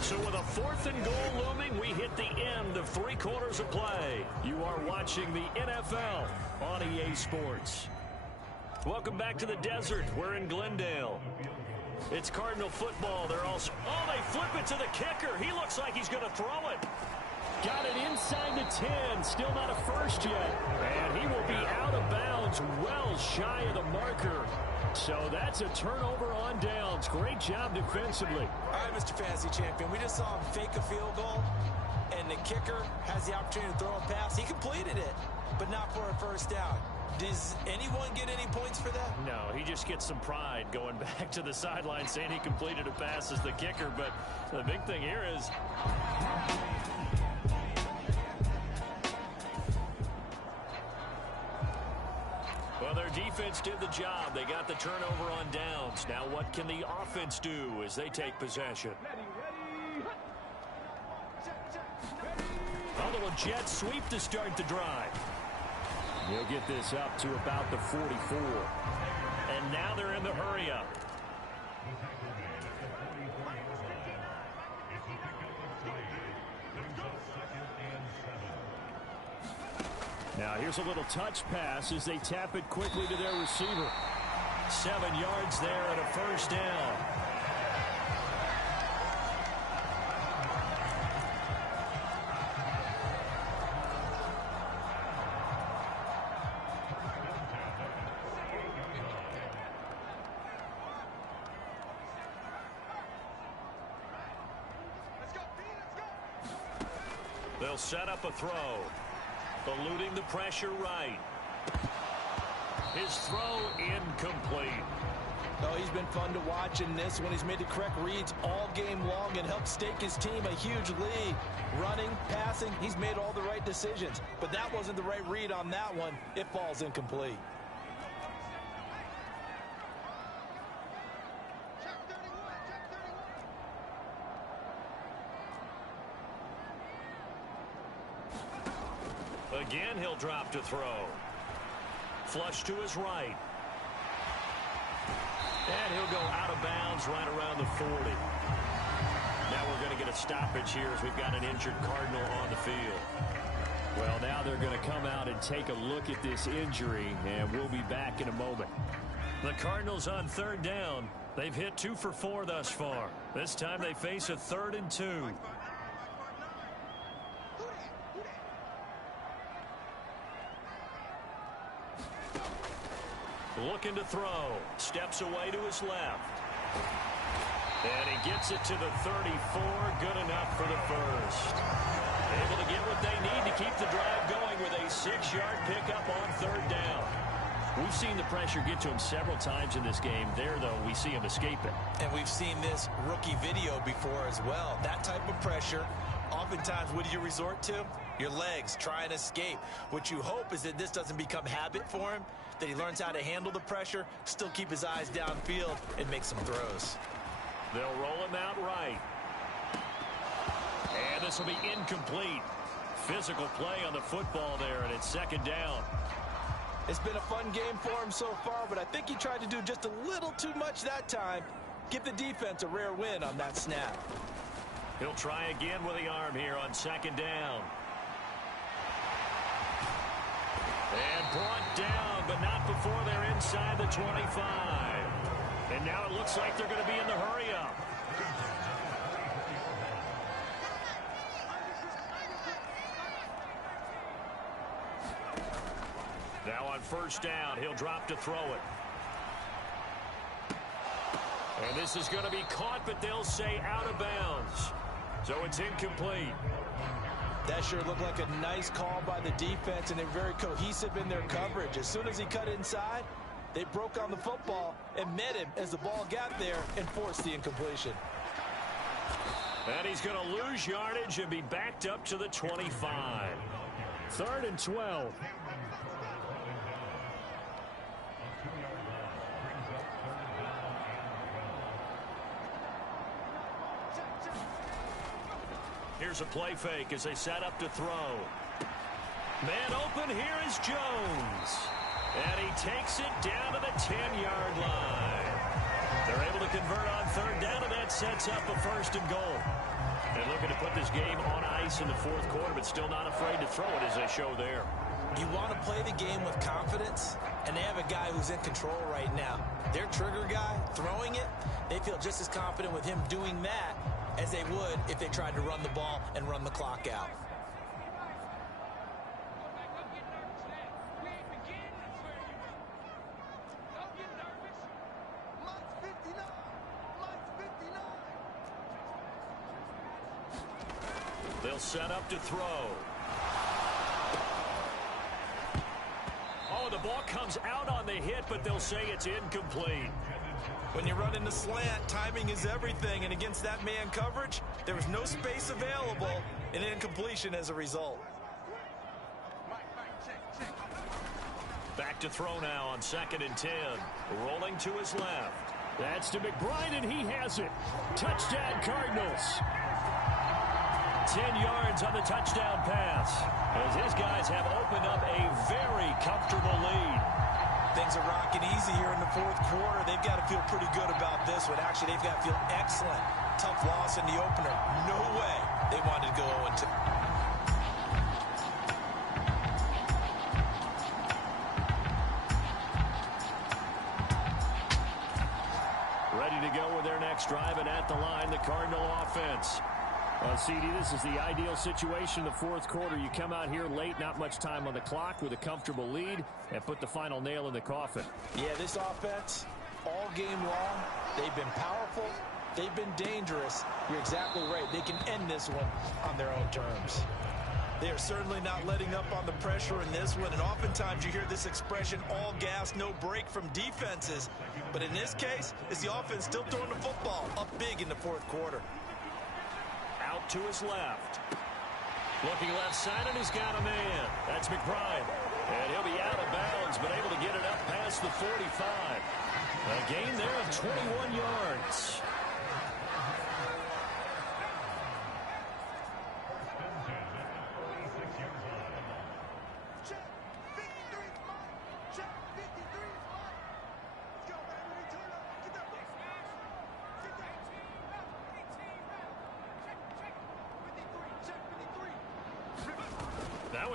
So with a 4th and goal looming, we hit the end of 3 quarters of play. You are watching the NFL on EA Sports. Welcome back to the desert. We're in Glendale. It's Cardinal football. They're also, oh, they flip it to the kicker. He looks like he's going to throw it. Got it inside the 10. Still not a first yet. And he will be out of bounds, well shy of the marker. So that's a turnover on downs. Great job defensively. All right, Mr. Fantasy Champion, we just saw him fake a field goal, and the kicker has the opportunity to throw a pass. He completed it, but not for a first down. Does anyone get any points for that? No, he just gets some pride going back to the sideline saying he completed a pass as the kicker. But the big thing here is... well, their defense did the job. They got the turnover on downs. Now what can the offense do as they take possession? A little jet sweep to start the drive. He'll get this up to about the 44. And now they're in the hurry-up. Now here's a little touch pass as they tap it quickly to their receiver. 7 yards there and a first down. They'll set up a throw. Eluding the pressure right. His throw incomplete. Oh, he's been fun to watch in this when he's made the correct reads all game long and helped stake his team a huge lead. Running, passing, he's made all the right decisions. But that wasn't the right read on that one. It falls incomplete. Again, he'll drop to throw. Flush to his right. And he'll go out of bounds right around the 40. Now we're going to get a stoppage here as we've got an injured Cardinal on the field. Well, now they're going to come out and take a look at this injury, and we'll be back in a moment. The Cardinals on 3rd down. They've hit 2 for 4 thus far. This time they face a 3rd and 2. Looking to throw. Steps away to his left. And he gets it to the 34. Good enough for the first. Able to get what they need to keep the drive going with a 6-yard pickup on 3rd down. We've seen the pressure get to him several times in this game. There, though, we see him escape it. And we've seen this rookie video before as well. That type of pressure, oftentimes, what do you resort to? Your legs, try and escape. What you hope is that this doesn't become habit for him, that he learns how to handle the pressure, still keep his eyes downfield, and make some throws. They'll roll him out right. And this will be incomplete. Physical play on the football there, and it's second down. It's been a fun game for him so far, but I think he tried to do just a little too much that time. Give the defense a rare win on that snap. He'll try again with the arm here on second down. And brought down, but not before they're inside the 25. And now it looks like they're going to be in the hurry-up. Now on first down, he'll drop to throw it. And this is going to be caught, but they'll say out of bounds. So it's incomplete. That sure looked like a nice call by the defense, and they're very cohesive in their coverage. As soon as he cut inside, they broke on the football and met him as the ball got there and forced the incompletion. And he's going to lose yardage and be backed up to the 25. 3rd and 12. Here's a play fake as they set up to throw. Man open, here is Jones. And he takes it down to the 10-yard line. They're able to convert on third down, and that sets up a 1st and goal. And looking to put this game on ice in the 4th quarter, but still not afraid to throw it as they show there. You want to play the game with confidence, and they have a guy who's in control right now. Their trigger guy, throwing it, they feel just as confident with him doing that as they would if they tried to run the ball and run the clock out. They'll set up to throw. Oh, the ball comes out on the hit, but they'll say it's incomplete. When you run in the slant, timing is everything, and against that man coverage, there was no space available, and incompletion as a result. Back to throw now on 2nd and 10. Rolling to his left. That's to McBride, and he has it. Touchdown, Cardinals. 10 yards on the touchdown pass, as his guys have opened up a very comfortable lead. Things are rocking easy here in the 4th quarter. They've got to feel pretty good about this one. Actually, they've got to feel excellent. Tough loss in the opener. No way they wanted to go 0-2. Ready to go with their next drive, and at the line, the Cardinal offense. CD, this is the ideal situation in the 4th quarter. You come out here late, not much time on the clock, with a comfortable lead, and put the final nail in the coffin. Yeah, this offense, all game long, they've been powerful, they've been dangerous. You're exactly right. They can end this one on their own terms. They are certainly not letting up on the pressure in this one, and oftentimes you hear this expression, all gas, no break from defenses. But in this case, it's the offense still throwing the football up big in the 4th quarter. Out to his left. Looking left side, and he's got a man. That's McBride. And he'll be out of bounds, but able to get it up past the 45. A gain there of 21 yards.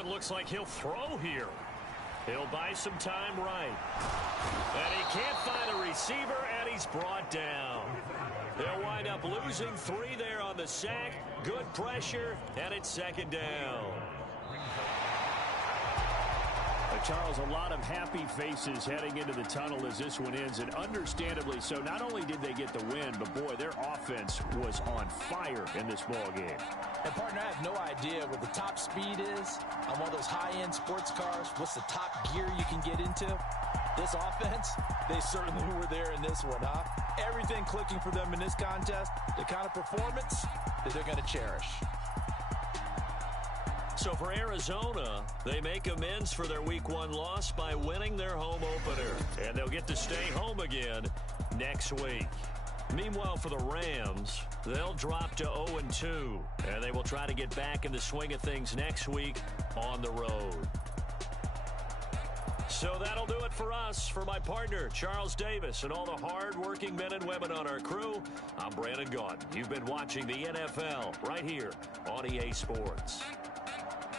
Looks like he'll throw here. He'll buy some time right. And he can't find a receiver, and he's brought down. They'll wind up losing 3 there on the sack. Good pressure, and it's 2nd down. Charles, a lot of happy faces heading into the tunnel as this one ends, and understandably so. Not only did they get the win, but boy, their offense was on fire in this ball game. And partner, I have no idea what the top speed is on one of those high-end sports cars. What's the top gear you can get into? This offense, they certainly were there in this one, huh? Everything clicking for them in this contest, the kind of performance that they're going to cherish. So for Arizona, they make amends for their Week 1 loss by winning their home opener. And they'll get to stay home again next week. Meanwhile, for the Rams, they'll drop to 0-2. And they will try to get back in the swing of things next week on the road. So that'll do it for us. For my partner, Charles Davis, and all the hard-working men and women on our crew, I'm Brandon Gaudin. You've been watching the NFL right here on EA Sports.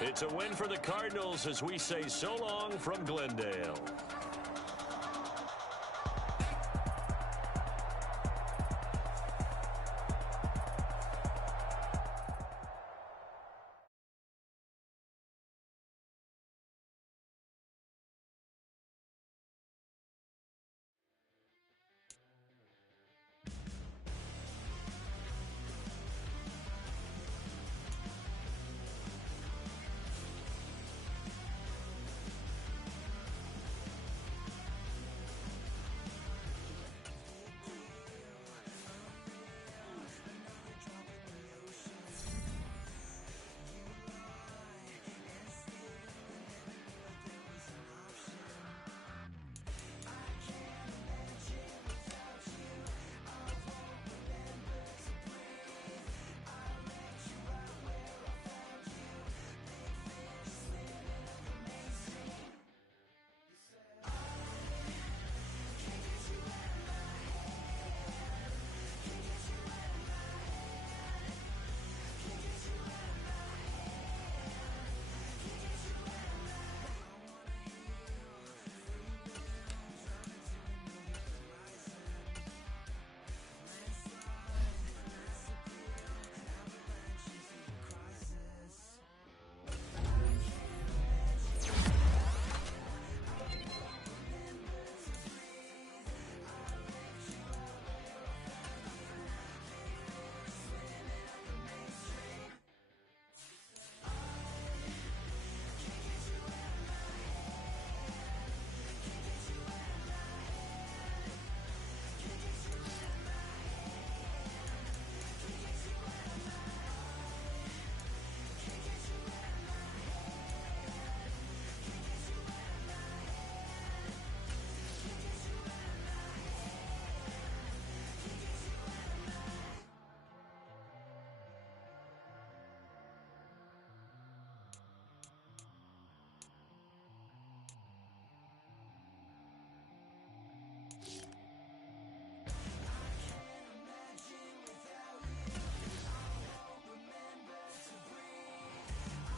It's a win for the Cardinals as we say so long from Glendale.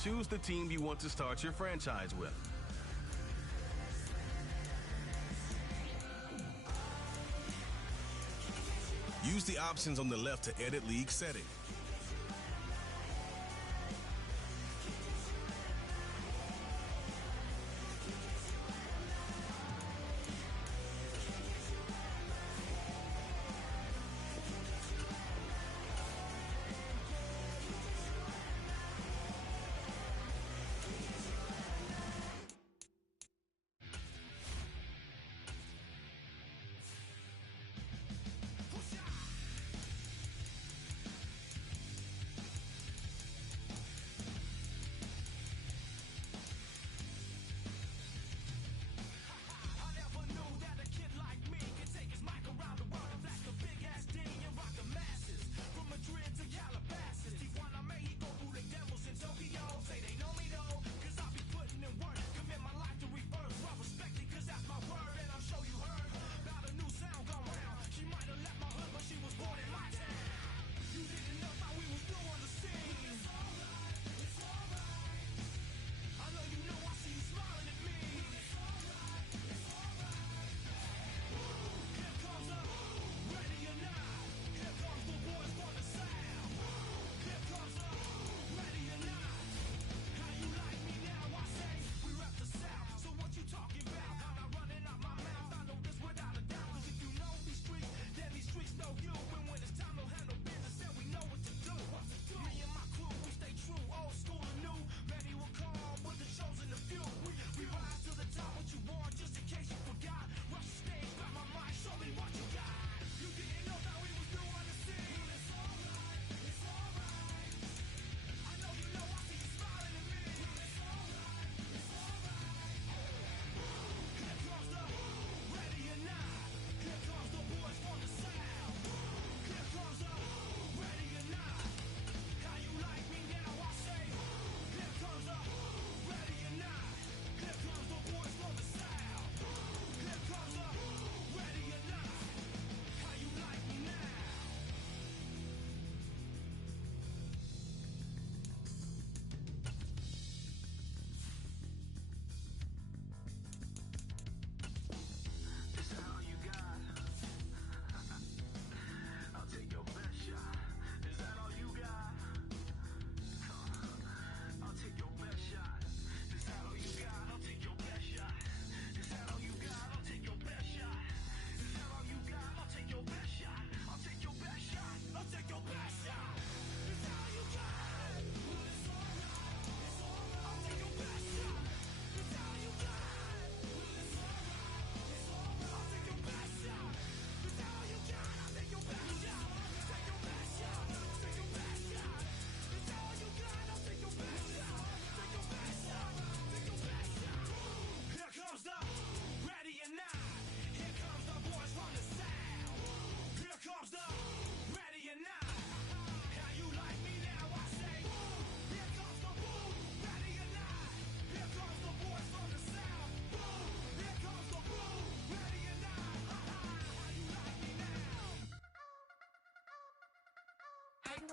Choose the team you want to start your franchise with. Use the options on the left to edit league settings.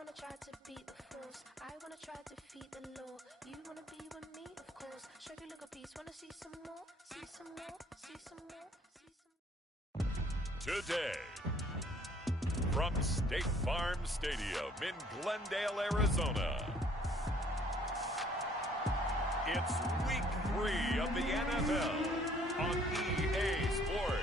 wanna try to beat the force. I wanna try to defeat the law. You wanna be with me, of course. Show you look a piece. Wanna see some more? See some more? See some more? See some more? Today, from State Farm Stadium in Glendale, Arizona, it's Week 3 of the NFL on EA Sports.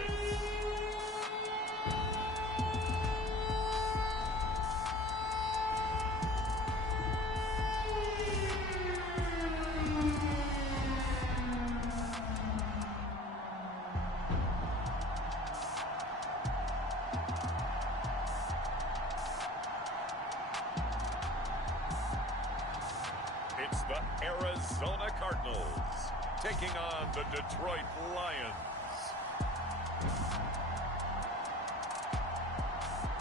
It's the Arizona Cardinals taking on the Detroit Lions.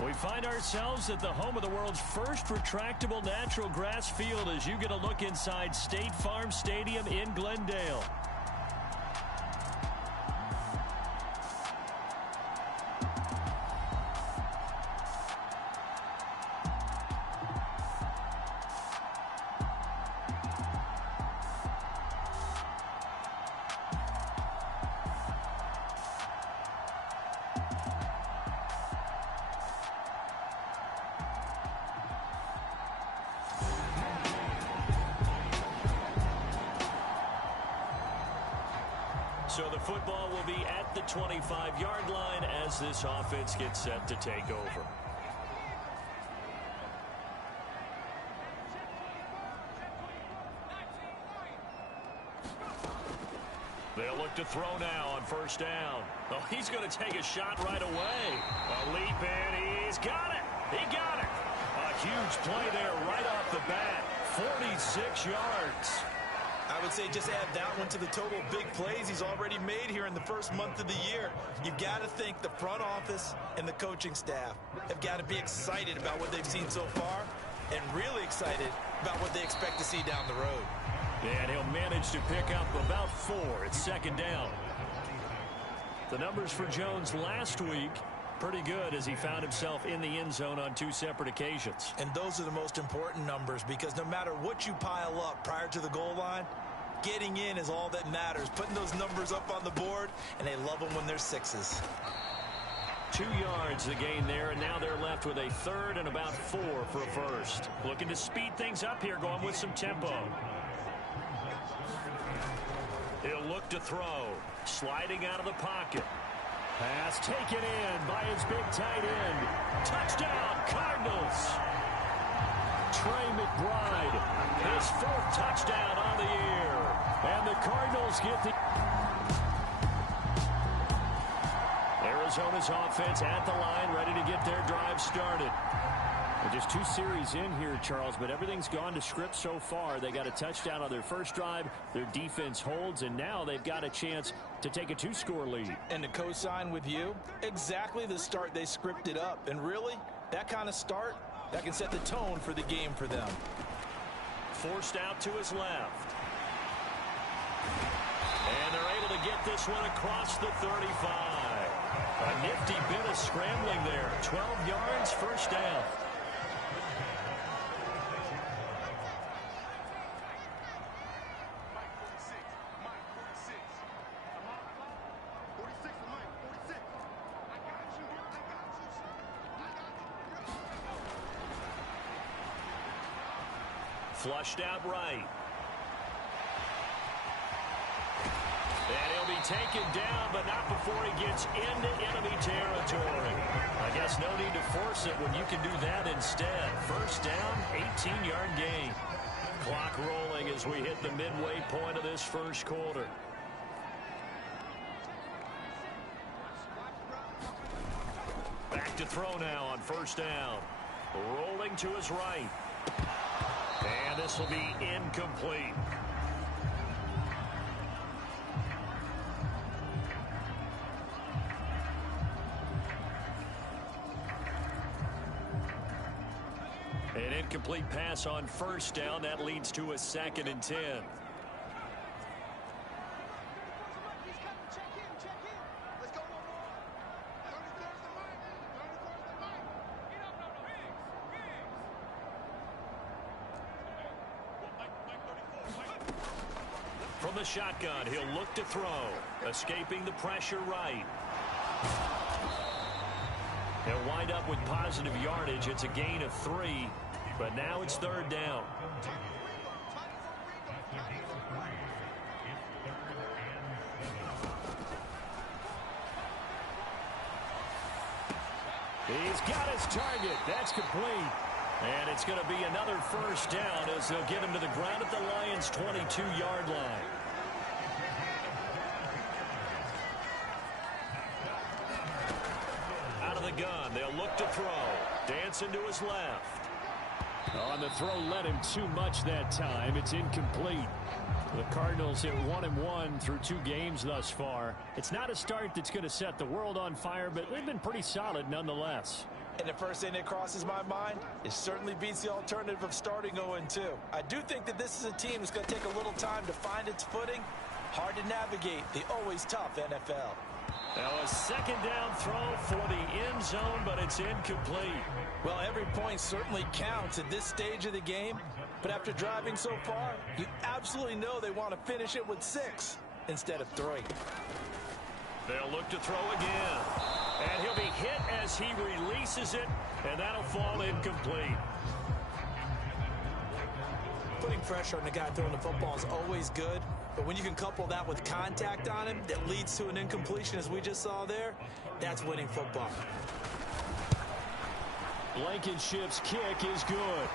We find ourselves at the home of the world's first retractable natural grass field as you get a look inside State Farm Stadium in Glendale. So the football will be at the 25-yard line as this offense gets set to take over. They'll look to throw now on first down. Oh, he's going to take a shot right away. A leap in. He's got it. He got it. A huge play there right off the bat. 46 yards. I would say just add that one to the total big plays he's already made here in the first month of the year. You've got to think the front office and the coaching staff have got to be excited about what they've seen so far and really excited about what they expect to see down the road. And he'll manage to pick up about 4 at second down. The numbers for Jones last week, pretty good as he found himself in the end zone on 2 separate occasions. And those are the most important numbers because no matter what you pile up prior to the goal line, getting in is all that matters. Putting those numbers up on the board, and they love them when they're 6s. 2 yards the gain there, and now they're left with a third and about 4 for a first. Looking to speed things up here, going with some tempo. He'll look to throw. Sliding out of the pocket. Pass taken in by his big tight end. Touchdown, Cardinals. Trey McBride, his 4th touchdown on the year. And the Cardinals get the... Arizona's offense at the line, ready to get their drive started. Well, just 2 series in here, Charles, but everything's gone to script so far. They got a touchdown on their first drive. Their defense holds, and now they've got a chance to take a 2-score lead. And to co-sign with you, exactly the start they scripted up. And really, that kind of start, that can set the tone for the game for them. Forced out to his left. And they're able to get this one across the 35. A nifty bit of scrambling there. 12 yards, first down. Flushed out right. And he'll be taken down, but not before he gets into enemy territory. I guess no need to force it when you can do that instead. First down, 18-yard gain. Clock rolling as we hit the midway point of this first quarter. Back to throw now on first down. Rolling to his right. And this will be incomplete. An incomplete pass on first down. That leads to a 2nd and 10. From the shotgun, he'll look to throw. Escaping the pressure right. He'll wind up with positive yardage. It's a gain of 3, but now it's 3rd down. He's got his target. That's complete. And it's going to be another 1st down as they'll get him to the ground at the Lions' 22-yard line. Out of the gun, they'll look to throw. Dancing to his left. On the throw led him too much that time. It's incomplete. The Cardinals hit 1-1 through 2 games thus far. It's not a start that's going to set the world on fire, but they've been pretty solid nonetheless. And the first thing that crosses my mind, it certainly beats the alternative of starting 0-2. I do think that this is a team that's going to take a little time to find its footing. Hard to navigate the always tough NFL. Now a 2nd down throw for the end zone, but it's incomplete. Well, every point certainly counts at this stage of the game. But after driving so far, you absolutely know they want to finish it with 6 instead of 3. They'll look to throw again. And he'll be hit as he releases it, and that'll fall incomplete. Putting pressure on the guy throwing the football is always good, but when you can couple that with contact on him that leads to an incompletion, as we just saw there, that's winning football. Blankenship's kick is good.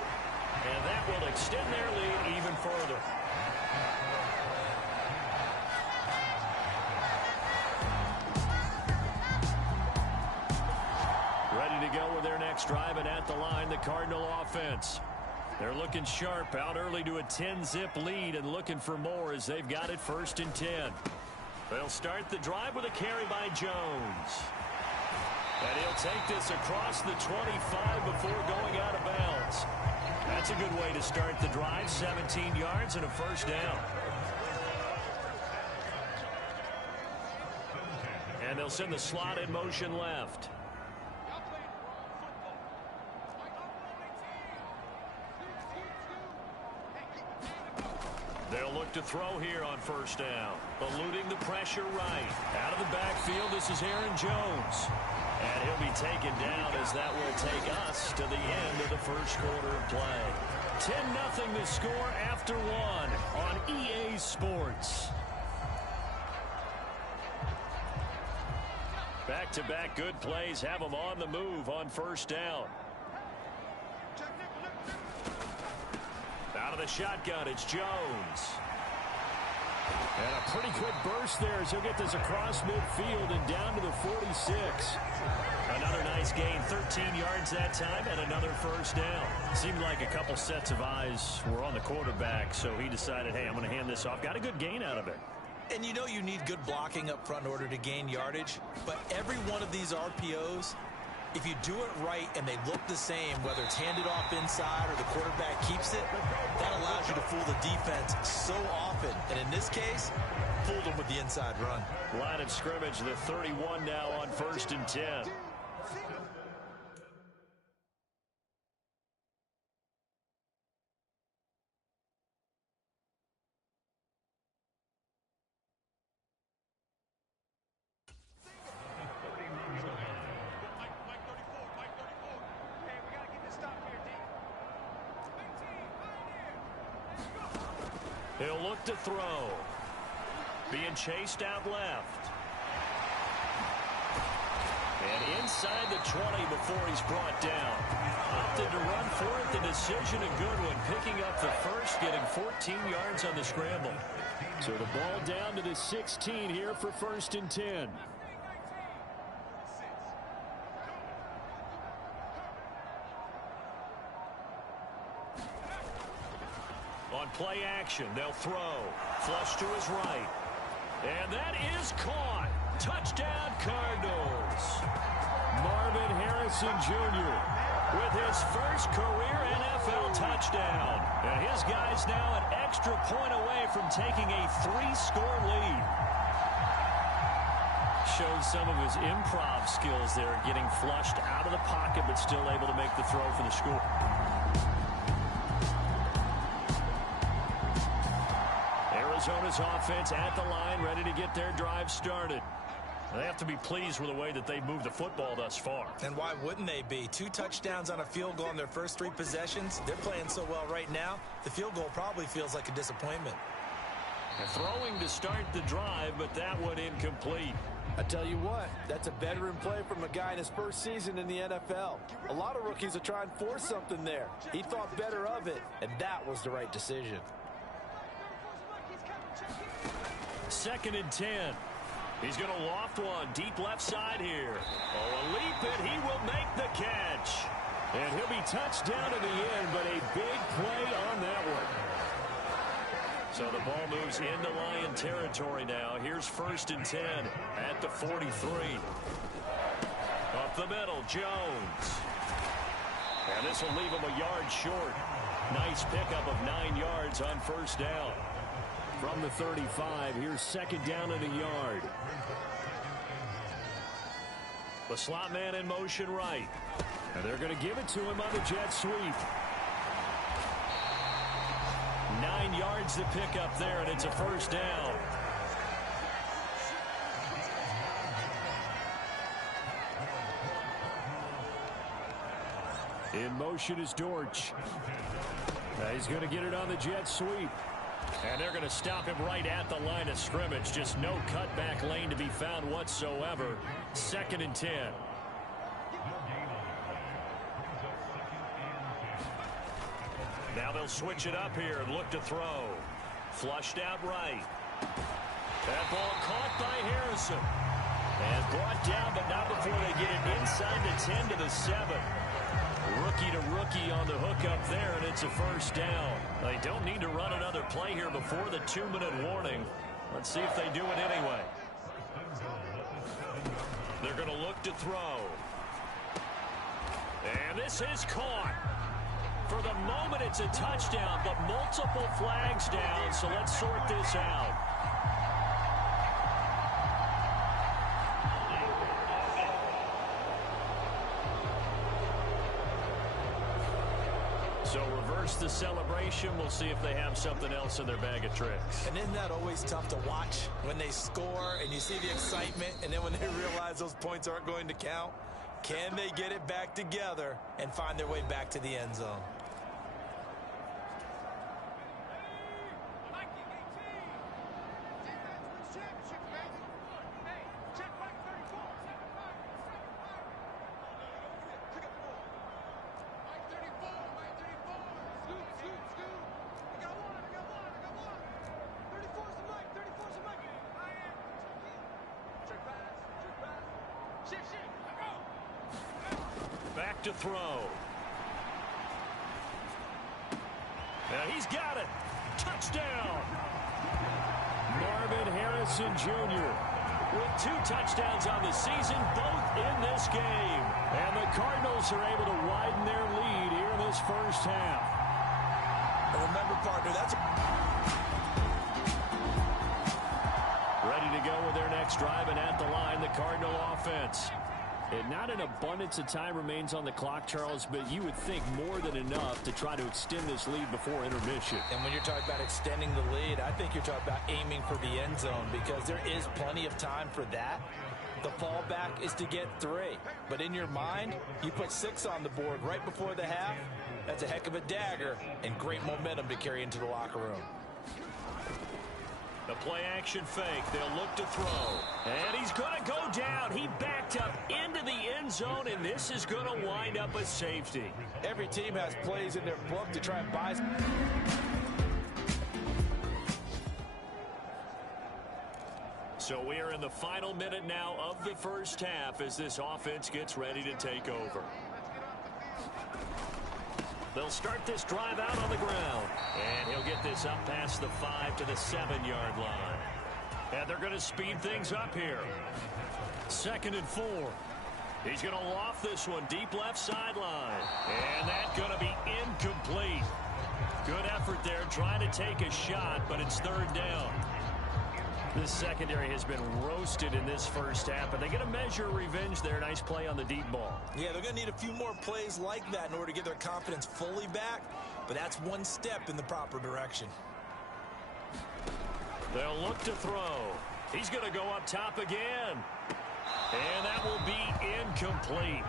And that will extend their lead even further. Ready to go with their next drive, and at the line, the Cardinal offense. They're looking sharp, out early to a 10-zip lead and looking for more as they've got it 1st and 10. They'll start the drive with a carry by Jones. And he'll take this across the 25 before going out of bounds. That's a good way to start the drive. 17 yards and a 1st down. And they'll send the slot in motion left. They'll look to throw here on 1st down. Eluding the pressure right. Out of the backfield, this is Aaron Jones. And he'll be taken down as that will take us to the end of the 1st quarter of play. 10-0 the score after 1 on EA Sports. Back-to-back good plays have them on the move on 1st down. Out of the shotgun, it's Jones. And a pretty good burst there as he'll get this across midfield and down to the 46. Another nice gain, 13 yards that time, and another 1st down. Seemed like a couple sets of eyes were on the quarterback, so he decided, hey, I'm going to hand this off. Got a good gain out of it. And you know you need good blocking up front in order to gain yardage, but every one of these RPOs, if you do it right and they look the same, whether it's handed off inside or the quarterback keeps it, that allows you to fool the defense so often. And in this case, fooled them with the inside run. Line of scrimmage, the 31 now on 1st and 10. He'll look to throw. Being chased out left. And inside the 20 before he's brought down. Opted to run for it. The decision a good one. Picking up the 1st, getting 14 yards on the scramble. So the ball down to the 16 here for 1st and 10. On play action, they'll throw. Flush to his right. And that is caught. Touchdown, Cardinals. Marvin Harrison Jr. with his 1st career NFL touchdown. And his guys now an extra point away from taking a 3-score lead. Showed some of his improv skills there, getting flushed out of the pocket, but still able to make the throw for the score. Arizona's offense at the line, ready to get their drive started. They have to be pleased with the way that they've moved the football thus far. And why wouldn't they be? 2 touchdowns on a field goal in their first 3 possessions. They're playing so well right now, the field goal probably feels like a disappointment. They're throwing to start the drive, but that one incomplete. I tell you what, that's a veteran play from a guy in his first season in the NFL. A lot of rookies are trying to force something there. He thought better of it, and that was the right decision. 2nd and 10. He's going to loft one deep left side here. Oh, a leap, and he will make the catch. And he'll be touched down in the end, but a big play on that one. So the ball moves into Lion territory now. Here's 1st and 10 at the 43. Up the middle, Jones. And this will leave him a yard short. Nice pickup of 9 yards on 1st down. From the 35, here's 2nd down and a yard. The slot man in motion right. And they're going to give it to him on the jet sweep. 9 yards to pick up there, and it's a 1st down. In motion is Dortch. Now he's going to get it on the jet sweep. And they're going to stop him right at the line of scrimmage. Just no cutback lane to be found whatsoever. 2nd and 10. Now they'll switch it up here and look to throw. Flushed out right. That ball caught by Harrison. And brought down, but not before they get it inside the 10 to the 7. Rookie to rookie on the hook up there, and it's a 1st down. They don't need to run another play here before the 2-minute warning. Let's see if they do it anyway. They're going to look to throw. And this is caught. For the moment, it's a touchdown, but multiple flags down, so let's sort this out. So reverse the celebration. We'll see if they have something else in their bag of tricks. And isn't that always tough to watch when they score and you see the excitement, and then when they realize those points aren't going to count? Can they get it back together and find their way back to the end zone? Back to throw. And he's got it. Touchdown. Marvin Harrison Jr. with 2 touchdowns on the season, both in this game. And the Cardinals are able to widen their lead here in this first half. And remember, partner, that's ready to go with their next drive, and at the line, the Cardinal offense. And not an abundance of time remains on the clock, Charles, but you would think more than enough to try to extend this lead before intermission. And when you're talking about extending the lead, I think you're talking about aiming for the end zone, because there is plenty of time for that. The fallback is to get 3. But in your mind, you put 6 on the board right before the half. That's a heck of a dagger and great momentum to carry into the locker room. The play action fake. They'll look to throw. And he's going to go down. He backed up into the end zone, and this is going to wind up a safety. Every team has plays in their book to try and buy. So we are in the final minute now of the first half as this offense gets ready to take over. They'll start this drive out on the ground. And he'll get this up past the 5 to the 7-yard line. And they're going to speed things up here. 2nd and 4. He's going to loft this one deep left sideline. And that's going to be incomplete. Good effort there trying to take a shot, but it's 3rd down. This secondary has been roasted in this first half, but they get a measure of revenge there. Nice play on the deep ball. Yeah, they're going to need a few more plays like that in order to get their confidence fully back, but that's one step in the proper direction. They'll look to throw. He's going to go up top again. And that will be incomplete.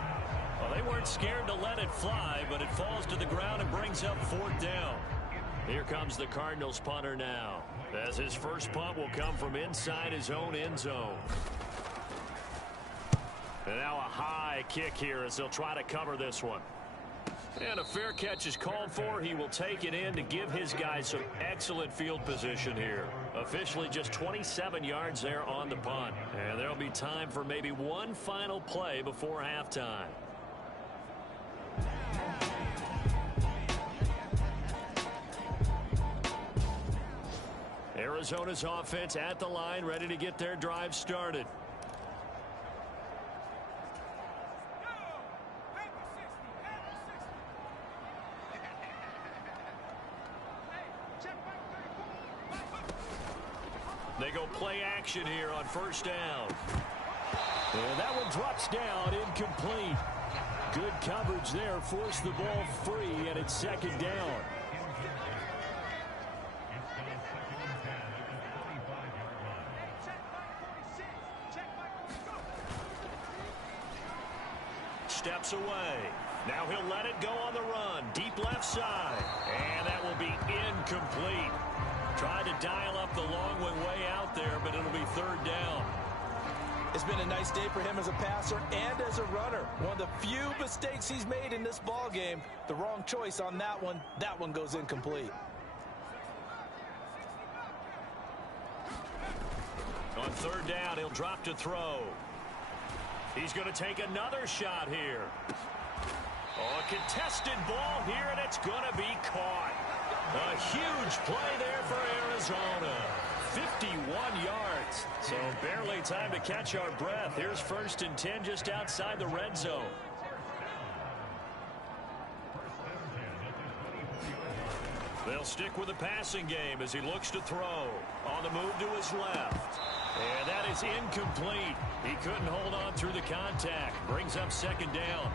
Well, they weren't scared to let it fly, but it falls to the ground and brings up 4th down. Here comes the Cardinals punter now, as his first punt will come from inside his own end zone. And now a high kick here as they'll try to cover this one. And a fair catch is called for. He will take it in to give his guys some excellent field position here. Officially just 27 yards there on the punt. And there'll be time for maybe one final play before halftime. Arizona's offense at the line, ready to get their drive started. They go play action here on 1st down. And that one drops down, incomplete. Good coverage there, forced the ball free, and it's 2nd down. Steps away. Now he'll let it go on the run. Deep left side. And that will be incomplete. Tried to dial up the long one way out there, but it'll be 3rd down. It's been a nice day for him as a passer and as a runner. One of the few mistakes he's made in this ball game. The wrong choice on that one. That one goes incomplete. On 3rd down, he'll drop to throw. He's going to take another shot here. Oh, a contested ball here, and it's going to be caught. A huge play there for Arizona. 51 yards. So barely time to catch our breath. Here's 1st and 10 just outside the red zone. They'll stick with the passing game as he looks to throw. On the move to his left. And that is incomplete. He couldn't hold on through the contact. Brings up 2nd down.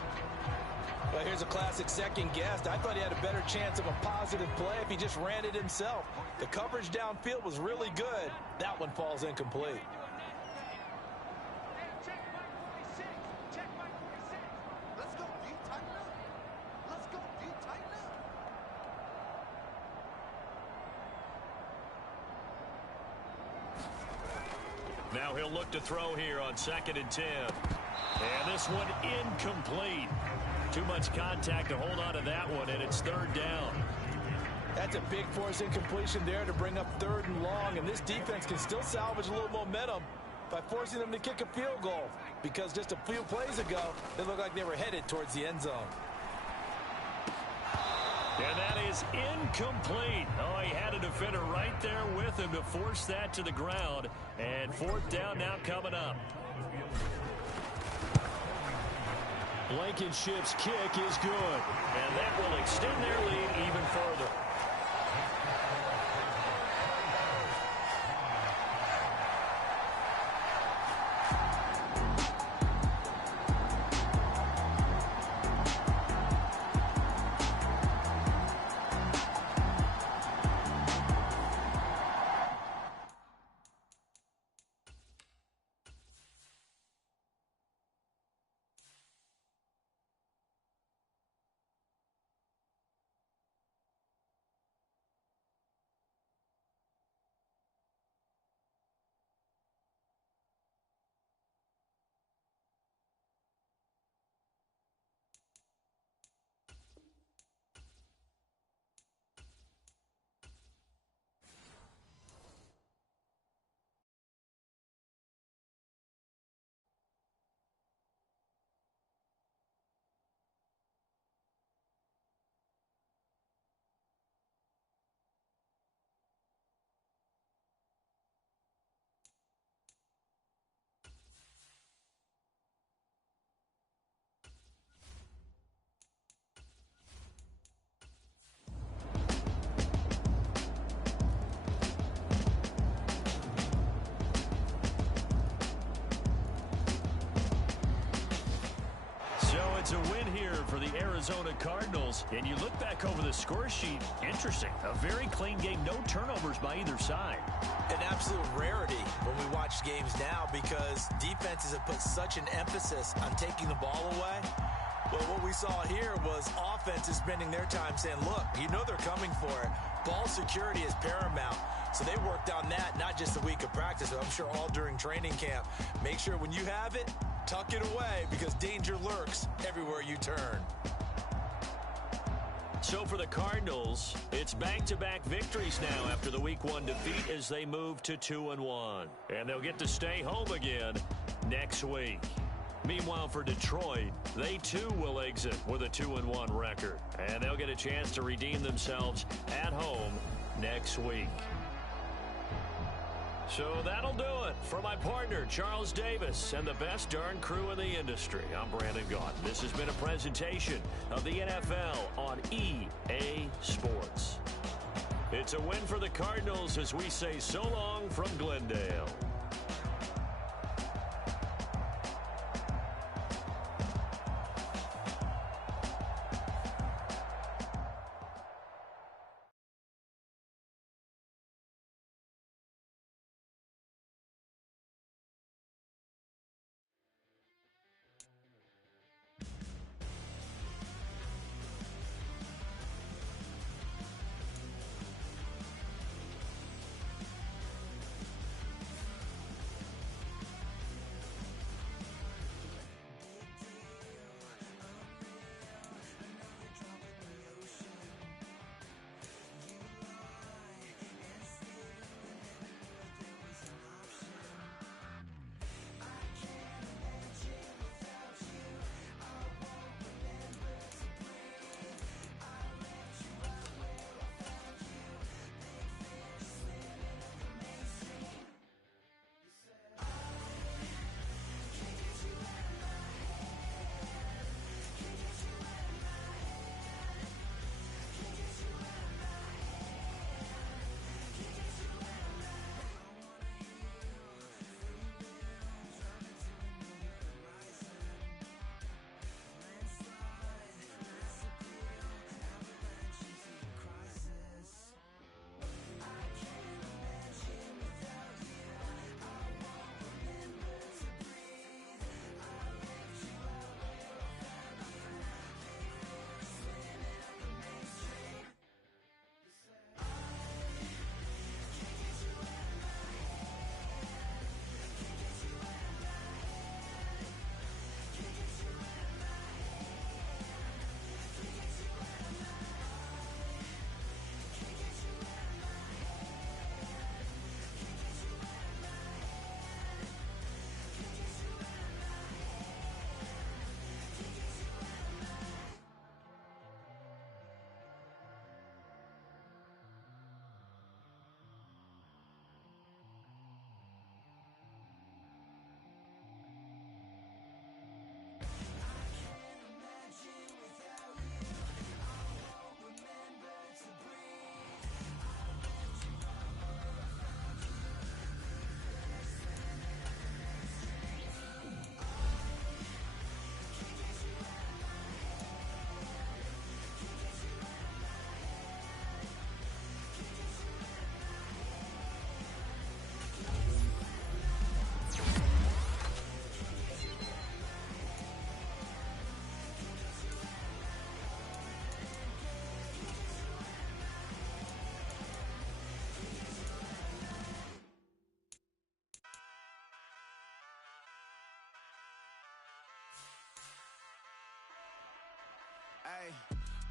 Well, here's a classic second guess. I thought he had a better chance of a positive play if he just ran it himself. The coverage downfield was really good. That one falls incomplete. Now he'll look to throw here on 2nd and 10. And this one incomplete. Too much contact to hold on to that one, and it's 3rd down. That's a big force incompletion there to bring up 3rd and long, and this defense can still salvage a little momentum by forcing them to kick a field goal, because just a few plays ago, it looked like they were headed towards the end zone. And that is incomplete. Oh, he had a defender right there with him to force that to the ground. And 4th down now coming up. Blankenship's kick is good. And that will extend their lead even further. Arizona Cardinals. And you look back over the score sheet, interesting. A very clean game, no turnovers by either side. An absolute rarity when we watch games now because defenses have put such an emphasis on taking the ball away. But what we saw here was offenses spending their time saying, look, you know they're coming for it. Ball security is paramount. So they worked on that not just a week of practice, but I'm sure all during training camp. Make sure when you have it, tuck it away because danger lurks everywhere you turn. So for the Cardinals, it's back-to-back victories now after the Week 1 defeat as they move to 2-1. And they'll get to stay home again next week. Meanwhile, for Detroit, they too will exit with a 2-1 record. And they'll get a chance to redeem themselves at home next week. So that'll do it for my partner, Charles Davis, and the best darn crew in the industry. I'm Brandon Gaudin. This has been a presentation of the NFL on EA Sports. It's a win for the Cardinals as we say so long from Glendale.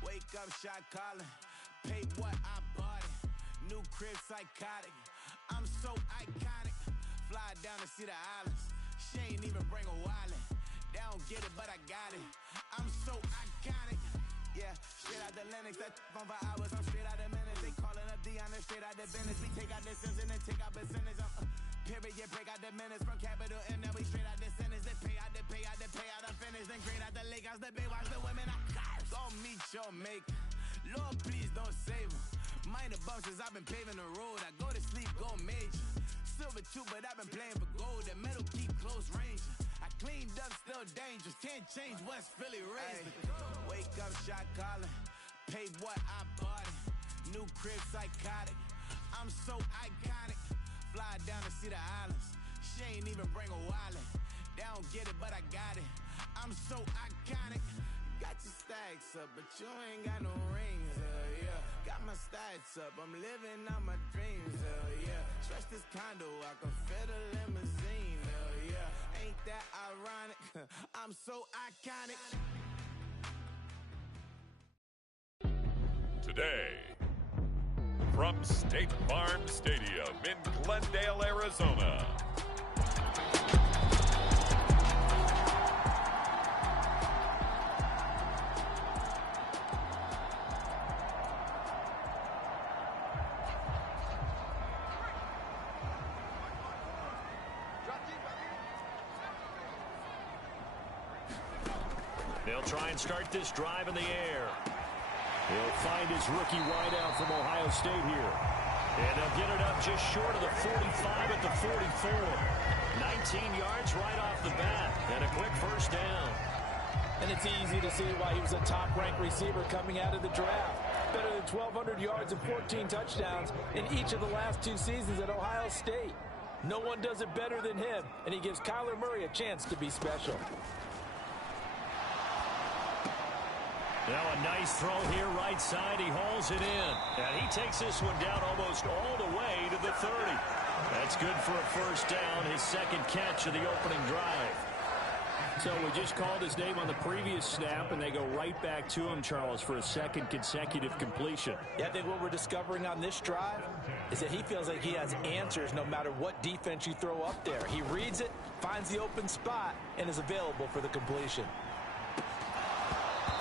Wake up, shot calling. Pay what I bought it. New crib psychotic. I'm so iconic. Fly down to see the islands. She ain't even bring a wallet. They don't get it, but I got it. I'm so iconic. Yeah, straight out the Lennox. That phone for hours. I'm straight out the minutes. They calling up Dion. Straight out the business. We take out the cents and then take out percentage. Period, break out the minutes from capital M. Now we straight out the sentence. They pay out the payout. I'm finished. Then grade out the Lakers. The Bay watch the women. I go meet your mate. Lord, please don't save them. Minor bumps as I've been paving the road. I go to sleep, go major. Silver too, but I've been playing for gold. The metal keep close range. I clean up, still dangerous. Can't change West Philly raised. Wake up, shot calling. Paid what I bought it. New crib, psychotic. I'm so iconic. Fly down to see the islands. She ain't even bring a wallet. They don't get it, but I got it. I'm so iconic. Got your stacks up, but you ain't got no rings, yeah. Got my stats up, I'm living out my dreams, yeah. Stretch this condo, I can fit a limousine, yeah. Ain't that ironic? I'm so iconic. Today, from State Farm Stadium in Glendale, Arizona. They'll try and start this drive in the air. He'll find his rookie wideout from Ohio State here. And they'll get it up just short of the 45 at the 44. 19 yards right off the bat. And a quick first down. And it's easy to see why he was a top-ranked receiver coming out of the draft. Better than 1,200 yards and 14 touchdowns in each of the last 2 seasons at Ohio State. No one does it better than him, and he gives Kyler Murray a chance to be special. Now a nice throw here right side. He hauls it in. And he takes this one down almost all the way to the 30. That's good for a first down, his second catch of the opening drive. So we just called his name on the previous snap, and they go right back to him, Charles, for a second consecutive completion. Yeah, I think what we're discovering on this drive is that he feels like he has answers no matter what defense you throw up there. He reads it, finds the open spot, and is available for the completion.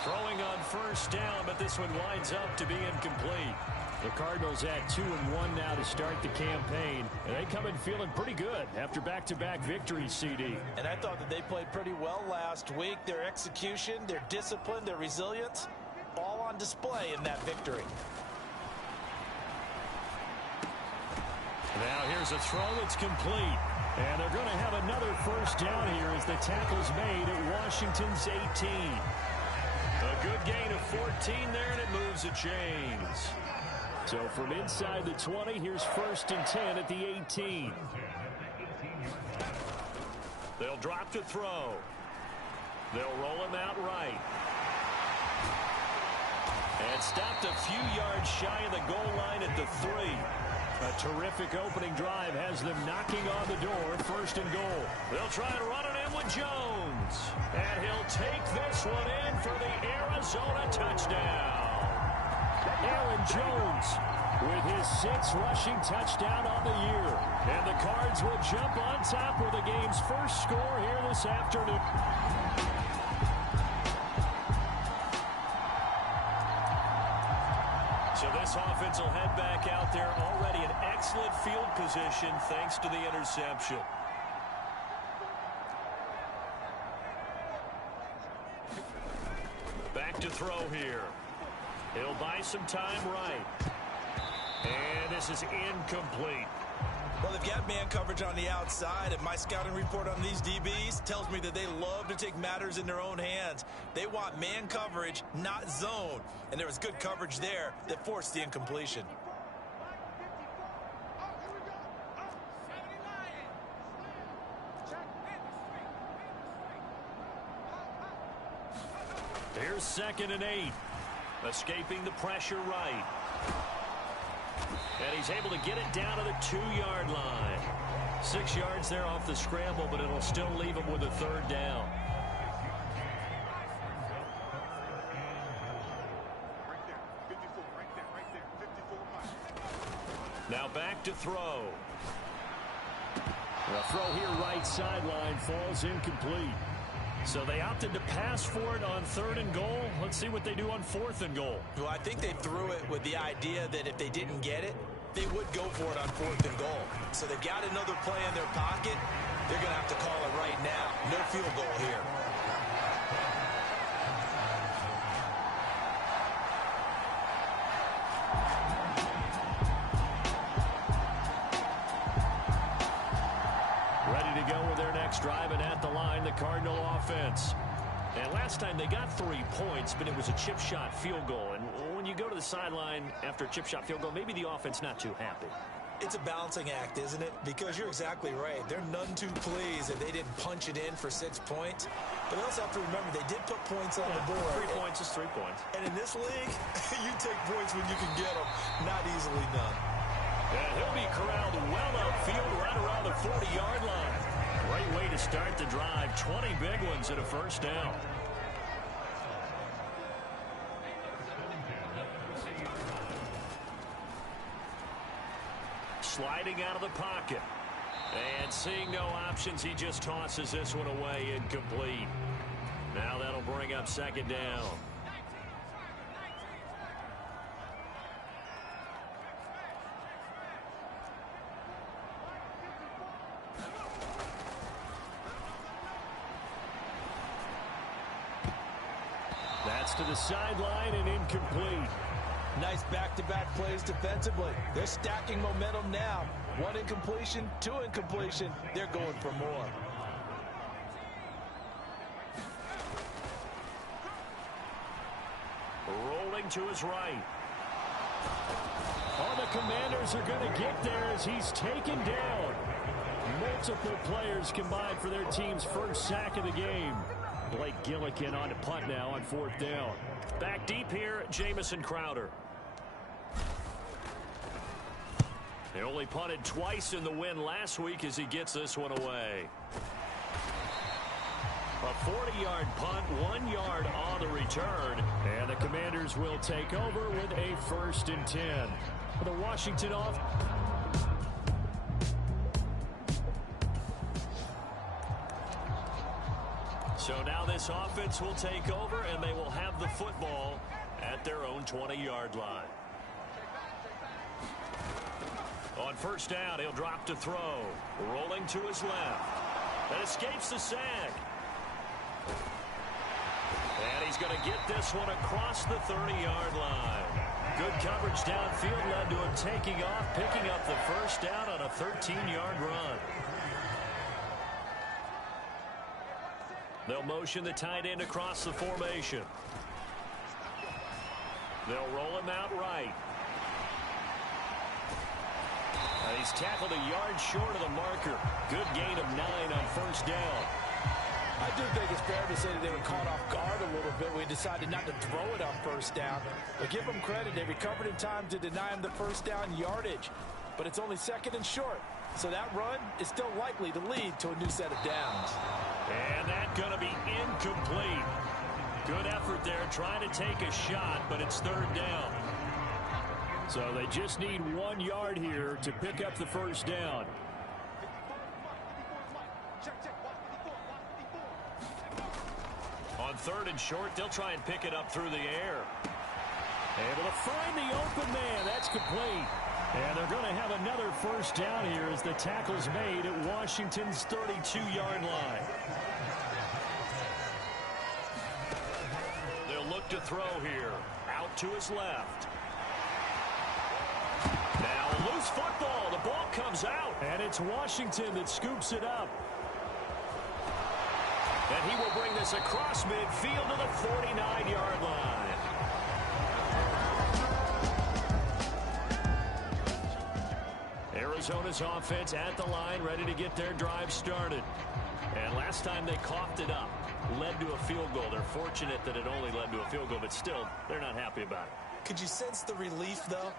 Throwing on first down, but this one winds up to be incomplete. The Cardinals at 2-1 now to start the campaign, and they come in feeling pretty good after back-to-back victories, CD. And I thought that they played pretty well last week. Their execution, their discipline, their resilience, all on display in that victory. Now here's a throw that's complete. And they're going to have another first down here as the tackle's made at Washington's 18. A good gain of 14 there, and it moves the chains. So from inside the 20, here's 1st and 10 at the 18. They'll drop to throw. They'll roll him out right. And stopped a few yards shy of the goal line at the 3. A terrific opening drive has them knocking on the door, 1st and goal. They'll try and run it in with Jones. And he'll take this one in for the Arizona touchdown. Aaron Jones with his 6th rushing touchdown on the year. And the Cards will jump on top with the game's first score here this afternoon. So this offense will head back out there, already in excellent field position thanks to the interception. Back to throw here. He'll buy some time right. And this is incomplete. Well, they've got man coverage on the outside, and my scouting report on these DBs tells me that they love to take matters in their own hands. They want man coverage, not zone. And there was good coverage there that forced the incompletion. Here's 2nd and 8. Escaping the pressure right. And he's able to get it down to the 2-yard line. 6 yards there off the scramble, but it'll still leave him with a 3rd down. Now back to throw. The throw here right sideline falls incomplete. So they opted to pass for it on 3rd and goal. Let's see what they do on 4th and goal. Well, I think they threw it with the idea that if they didn't get it, they would go for it on 4th and goal. So they've got another play in their pocket. They're going to have to call it right now. No field goal here. Ready to go with their next drive, and at the line, the the Cardinal offense. And last time they got 3 points, but it was a chip shot field goal. And when you go to the sideline after a chip shot field goal, maybe the offense not too happy. It's a balancing act, isn't it? Because you're exactly right. They're none too pleased that they didn't punch it in for 6 points. But they also have to remember they did put points on the board. 3 points is 3 points. And in this league, you take points when you can get them. Not easily done. And he'll be corralled well upfield right around the 40-yard line. Great way to start the drive. 20 big ones and a first down. Sliding out of the pocket. And seeing no options, he just tosses this one away, incomplete. Now that'll bring up second down. That's to the sideline and incomplete. Nice back-to-back plays defensively. They're stacking momentum now. 1 incompletion, 2 incompletion. They're going for more. Rolling to his right. Oh, the Commanders are going to get there as he's taken down. Multiple players combined for their team's first sack of the game. Blake Gillikin on to punt now on 4th down. Back deep here, Jamison Crowder. They only punted twice in the win last week as he gets this one away. A 40-yard punt, 1 yard on the return. And the Commanders will take over with a 1st and 10. The Washington off. So now this offense will take over, and they will have the football at their own 20-yard line. On 1st down, he'll drop to throw. Rolling to his left. And escapes the sack. And he's going to get this one across the 30-yard line. Good coverage downfield led to him taking off, picking up the 1st down on a 13-yard run. They'll motion the tight end across the formation. They'll roll him out right. He's tackled a yard short of the marker. Good gain of 9 on 1st down. I do think it's fair to say that they were caught off guard a little bit. We decided not to throw it on 1st down. But give them credit. They recovered in time to deny him the 1st down yardage. But it's only 2nd and short. So that run is still likely to lead to a new set of downs. And that's going to be incomplete. Good effort there trying to take a shot, but it's 3rd down. So they just need 1 yard here to pick up the 1st down. On 3rd and short, they'll try and pick it up through the air. Able to find the open man. That's complete. And they're going to have another 1st down here as the tackle's made at Washington's 32-yard line. They'll look to throw here. Out to his left. Now a loose football. The ball comes out. And it's Washington that scoops it up. And he will bring this across midfield to the 49-yard line. Arizona's offense at the line, ready to get their drive started. And last time they coughed it up, led to a field goal. They're fortunate that it only led to a field goal, but still, they're not happy about it. Could you sense the relief, though,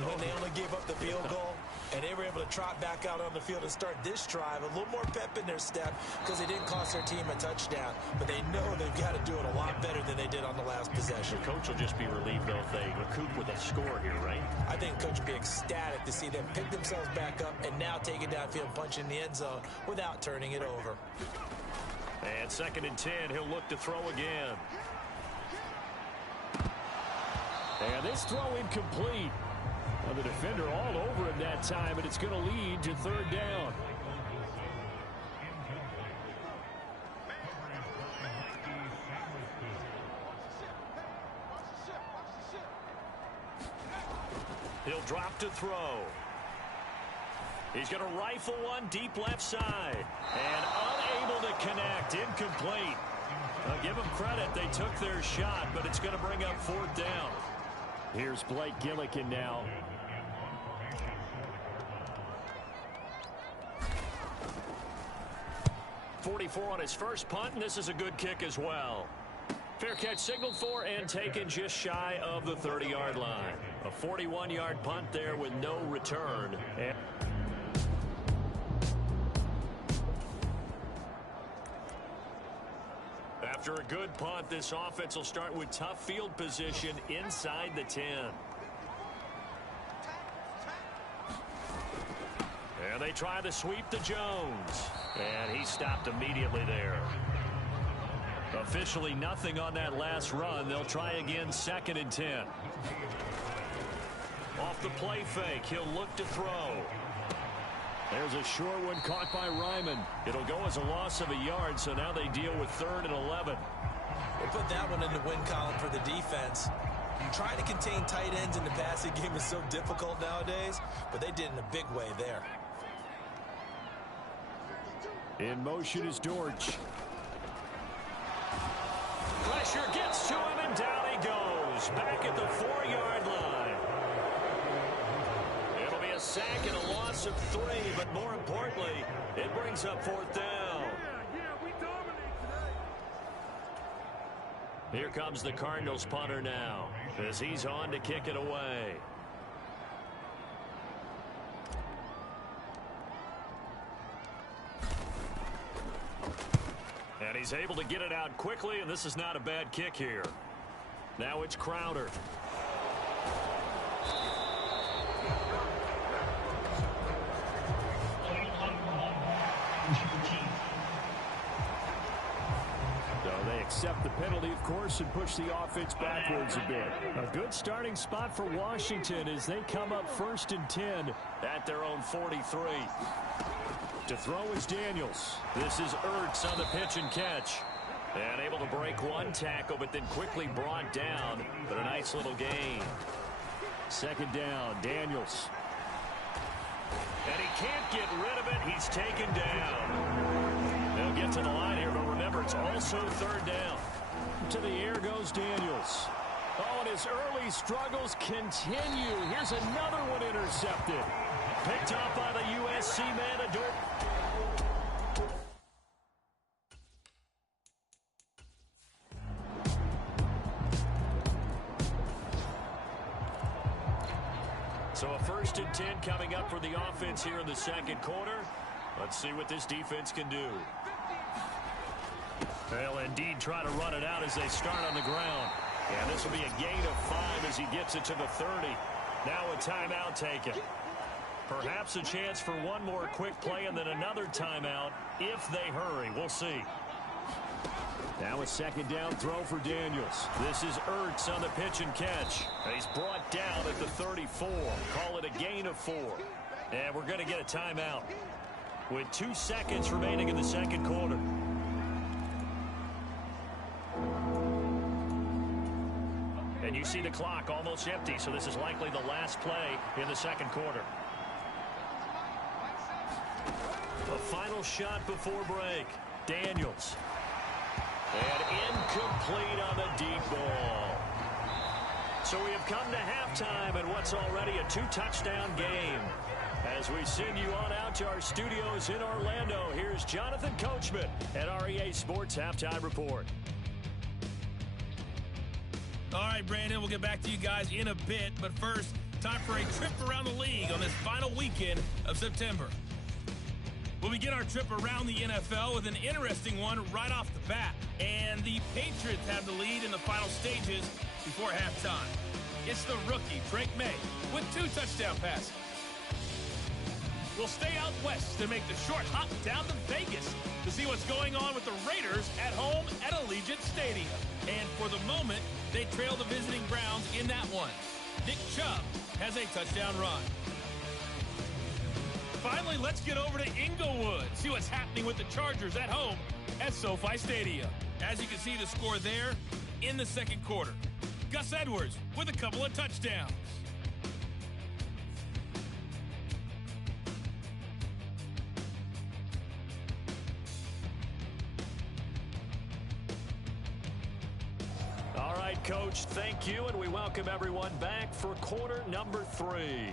when they only gave up the field goal and they were able to trot back out on the field and start this drive? A little more pep in their step because they didn't cost their team a touchdown. But they know they've got to do it a lot better than they did on the last possession. The coach will just be relieved, though, if they recoup with a score here, right? I think the coach will be ecstatic to see them pick themselves back up and now take it downfield, punch in the end zone without turning it over. And 2nd and 10, he'll look to throw again. And this throw incomplete. Well, the defender all over him that time, and it's going to lead to 3rd down. He'll drop to throw. He's going to rifle one deep left side. And Able to connect. Incomplete. I'll give them credit. They took their shot, but it's going to bring up 4th down. Here's Blake Gillikin now. .44 on his first punt, and this is a good kick as well. Fair catch signaled for and taken just shy of the 30-yard line. A 41-yard punt there with no return. After a good punt, this offense will start with tough field position inside the 10. And they try the sweep to Jones. And he stopped immediately there. Officially nothing on that last run. They'll try again 2nd and 10. Off the play fake, he'll look to throw. There's a short one caught by Ryman. It'll go as a loss of a yard, so now they deal with 3rd and 11. We'll put that one in the win column for the defense. Trying to contain tight ends in the passing game is so difficult nowadays, but they did in a big way there. In motion is Dortch. Pressure gets to him, and down he goes. Back at the 4-yard line. It'll be a sack and a loss of 3, but more importantly, it brings up 4th down. We dominate today. Here comes the Cardinals punter now, as he's on to kick it away. And he's able to get it out quickly, and this is not a bad kick here. Now it's Crowder. So they accept the penalty, of course, and push the offense backwards a bit. A good starting spot for Washington as they come up 1st and 10 at their own 43. To throw is Daniels. This is Ertz on the pitch and catch. And able to break one tackle, but then quickly brought down. But a nice little gain. 2nd down, Daniels. And he can't get rid of it. He's taken down. They'll get to the line here, but remember, it's also 3rd down. To the air goes Daniels. Oh, and his early struggles continue. Here's another one intercepted. Picked up by the USC man, Adore. So a 1st and 10 coming up for the offense here in the 2nd quarter. Let's see what this defense can do. They'll indeed try to run it out as they start on the ground. And this will be a gain of 5 as he gets it to the 30. Now a timeout taken. Perhaps a chance for one more quick play and then another timeout if they hurry. We'll see. Now a 2nd down throw for Daniels. This is Ertz on the pitch and catch. He's brought down at the 34. Call it a gain of 4. And we're going to get a timeout with 2 seconds remaining in the 2nd quarter. And you see the clock almost empty, so this is likely the last play in the 2nd quarter. A final shot before break. Daniels. And incomplete on the deep ball. So we have come to halftime in what's already a 2-touchdown game. As we send you on out to our studios in Orlando, here's Jonathan Coachman at REA Sports Halftime Report. All right, Brandon, we'll get back to you guys in a bit. But first, time for a trip around the league on this final weekend of September. We'll begin our trip around the NFL with an interesting one right off the bat. And the Patriots have the lead in the final stages before halftime. It's the rookie, Drake May, with 2 touchdown passes. We'll stay out west and make the short hop down to Vegas to see what's going on with the Raiders at home at Allegiant Stadium. And for the moment, they trail the visiting Browns in that one. Nick Chubb has a touchdown run. Finally, let's get over to Inglewood, see what's happening with the Chargers at home at SoFi Stadium. As you can see the score there in the 2nd quarter. Gus Edwards with a couple of touchdowns. Coach. Thank you, and we welcome everyone back for quarter number 3.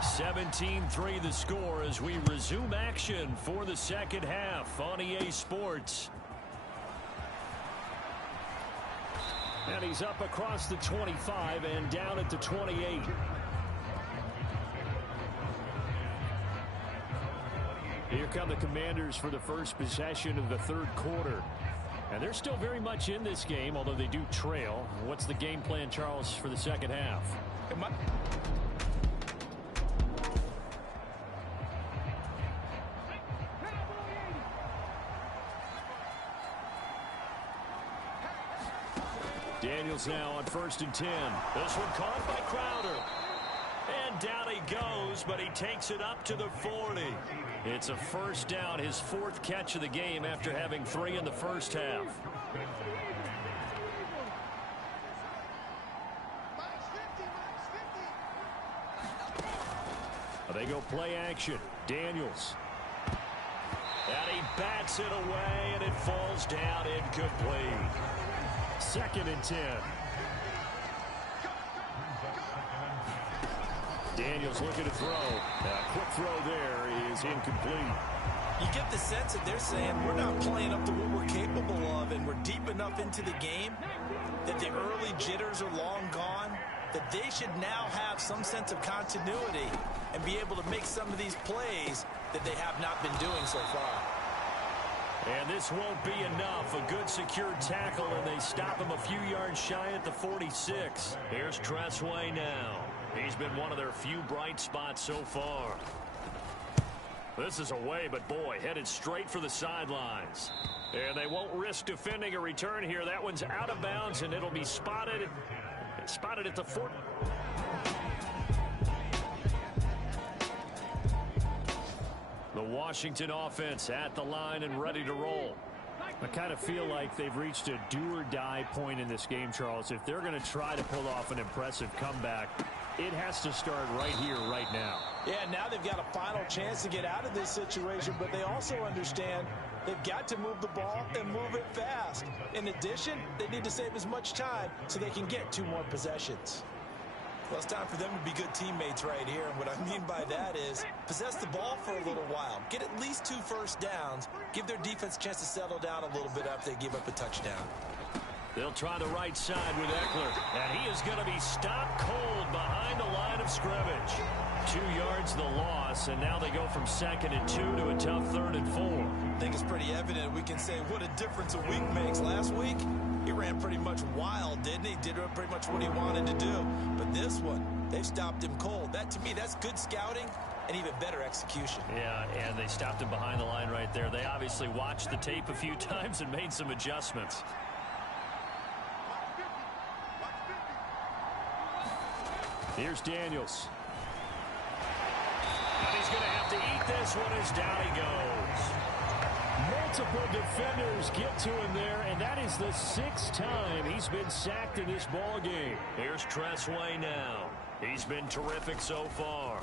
(17-3) the score as we resume action for the second half on EA Sports. And he's up across the 25 and down at the 28. Here come the Commanders for the first possession of the third quarter. And they're still very much in this game, although they do trail. What's the game plan, Charles, for the second half? Daniels now on 1st and 10. This one caught by Crowder. And down he goes, but he takes it up to the 40. It's a first down, his 4th catch of the game after having 3 in the first half. They go play action. Daniels. And he bats it away, and it falls down incomplete. 2nd and 10. Daniels looking to throw. Quick throw there is incomplete. You get the sense that they're saying we're not playing up to what we're capable of, and we're deep enough into the game that the early jitters are long gone, that they should now have some sense of continuity and be able to make some of these plays that they have not been doing so far. And this won't be enough. A good secure tackle, and they stop him a few yards shy at the 46. Here's Tressway now. He's been one of their few bright spots so far. This is away, but boy, headed straight for the sidelines. And they won't risk defending a return here. That one's out of bounds, and it'll be spotted at the 40. The Washington offense at the line and ready to roll. I kind of feel like they've reached a do-or-die point in this game, Charles. If they're going to try to pull off an impressive comeback, it has to start right here, right now. Yeah, now they've got a final chance to get out of this situation, but they also understand they've got to move the ball and move it fast. In addition, they need to save as much time so they can get 2 more possessions. Well, it's time for them to be good teammates right here. And what I mean by that is possess the ball for a little while. Get at least 2 first downs. Give their defense a chance to settle down a little bit after they give up a touchdown. They'll try the right side with Eckler. And he is going to be stopped cold behind the line of scrimmage. 2 yards the loss, and now they go from 2nd and 2 to a tough 3rd and 4. I think it's pretty evident. We can say what a difference a week makes. Last week, he ran pretty much wild, didn't he? Did pretty much what he wanted to do. But this one, they've stopped him cold. That, to me, that's good scouting and even better execution. Yeah, and they stopped him behind the line right there. They obviously watched the tape a few times and made some adjustments. Here's Daniels. And he's going to have to eat this one as down he goes. Multiple defenders get to him there, and that is the 6th time he's been sacked in this ball game. Here's Tressway now. He's been terrific so far.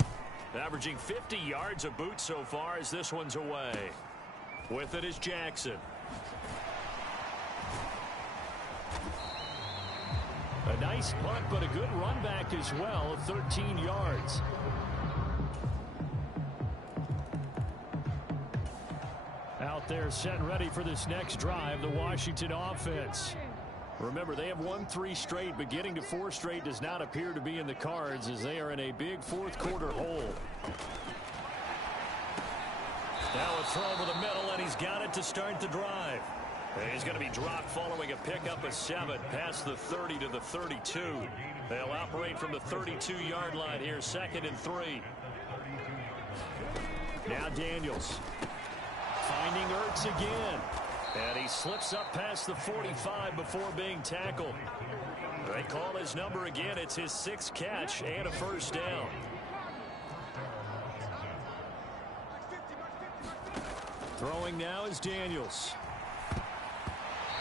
Averaging 50 yards a boot so far as this one's away. With it is Jackson. A nice punt, but a good run back as well of 13 yards. Out there set and ready for this next drive, the Washington offense. Remember, they have won 3 straight, but getting to 4 straight does not appear to be in the cards as they are in a big 4th quarter hole. Now a throw over the middle, and he's got it to start the drive. And he's going to be dropped following a pickup of 7 past the 30 to the 32. They'll operate from the 32-yard line here, 2nd and 3. Now Daniels. Finding Ertz again. And he slips up past the 45 before being tackled. They call his number again. It's his 6th catch and a first down. Throwing now is Daniels.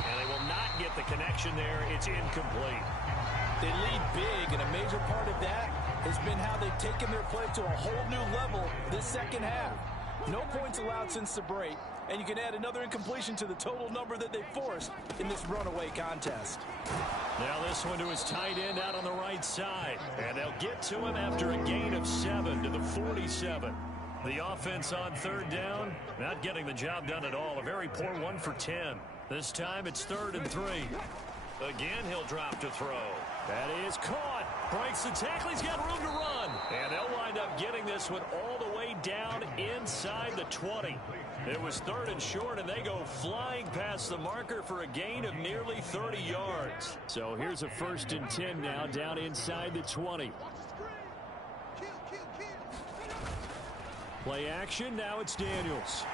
And they will not get the connection there. It's incomplete. They lead big, and a major part of that has been how they've taken their play to a whole new level this second half. No points allowed since the break. And you can add another incompletion to the total number that they forced in this runaway contest. Now this one to his tight end out on the right side. And they'll get to him after a gain of 7 to the 47. The offense on third down, not getting the job done at all. A very poor 1 for 10. This time it's 3rd and 3. Again, he'll drop to throw. That is caught. Breaks the tackle. He's got room to run. And they'll wind up getting this one all the way down inside the 20. It was 3rd and short, and they go flying past the marker for a gain of nearly 30 yards. So here's a 1st and 10 now down inside the 20. Play action. Now it's Daniels.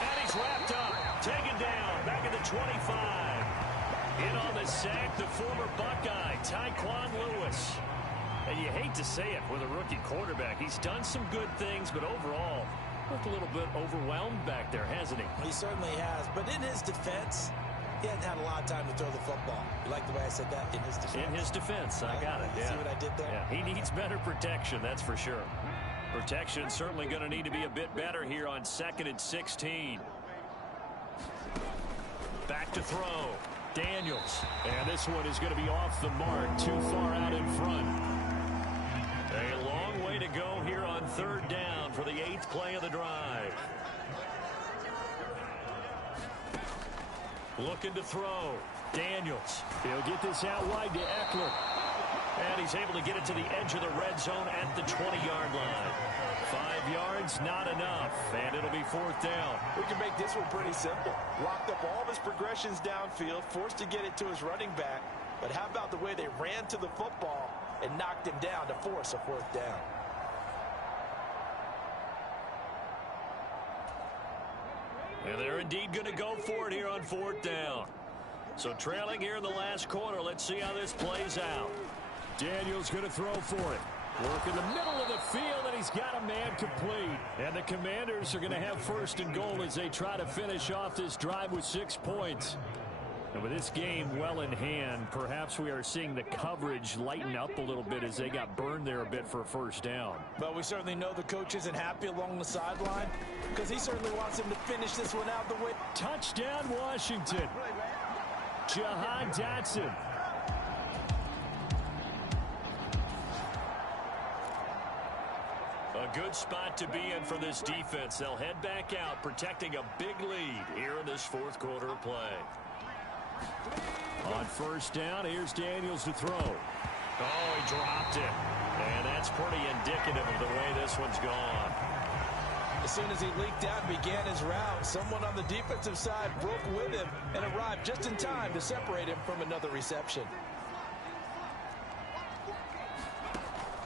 And he's wrapped up. Taken down. Back at the 25. In on the sack, the former Buckeye, Tyquan Lewis. And you hate to say it with a rookie quarterback. He's done some good things, but overall, looked a little bit overwhelmed back there, hasn't he? He certainly has. But in his defense, he hadn't had a lot of time to throw the football. You like the way I said that? In his defense. In his defense. I got it. Yeah. See what I did there? Yeah, he needs better protection, that's for sure. Protection certainly going to need to be a bit better here on 2nd and 16. Back to throw. Daniels. And this one is going to be off the mark, too far out in front. A long way to go here on 3rd down for the 8th play of the drive. Looking to throw. Daniels. He'll get this out wide to Eckler. And he's able to get it to the edge of the red zone at the 20-yard line. 5 yards, not enough, and it'll be 4th down. We can make this one pretty simple. Locked up all of his progressions downfield, forced to get it to his running back. But how about the way they ran to the football and knocked him down to force a 4th down? And they're indeed going to go for it here on 4th down. So trailing here in the last quarter, let's see how this plays out. Daniels going to throw for it. Work in the middle of the field, and he's got a man complete. And the Commanders are going to have 1st and goal as they try to finish off this drive with 6 points. And with this game well in hand, perhaps we are seeing the coverage lighten up a little bit as they got burned there a bit for a 1st down. But we certainly know the coach isn't happy along the sideline because he certainly wants him to finish this one out the way. Touchdown, Washington. Jahan Dotson. A good spot to be in for this defense. They'll head back out, protecting a big lead here in this 4th quarter of play. On 1st down, here's Daniels to throw. Oh, he dropped it. And that's pretty indicative of the way this one's gone. As soon as he leaked out and began his route, someone on the defensive side broke with him and arrived just in time to separate him from another reception.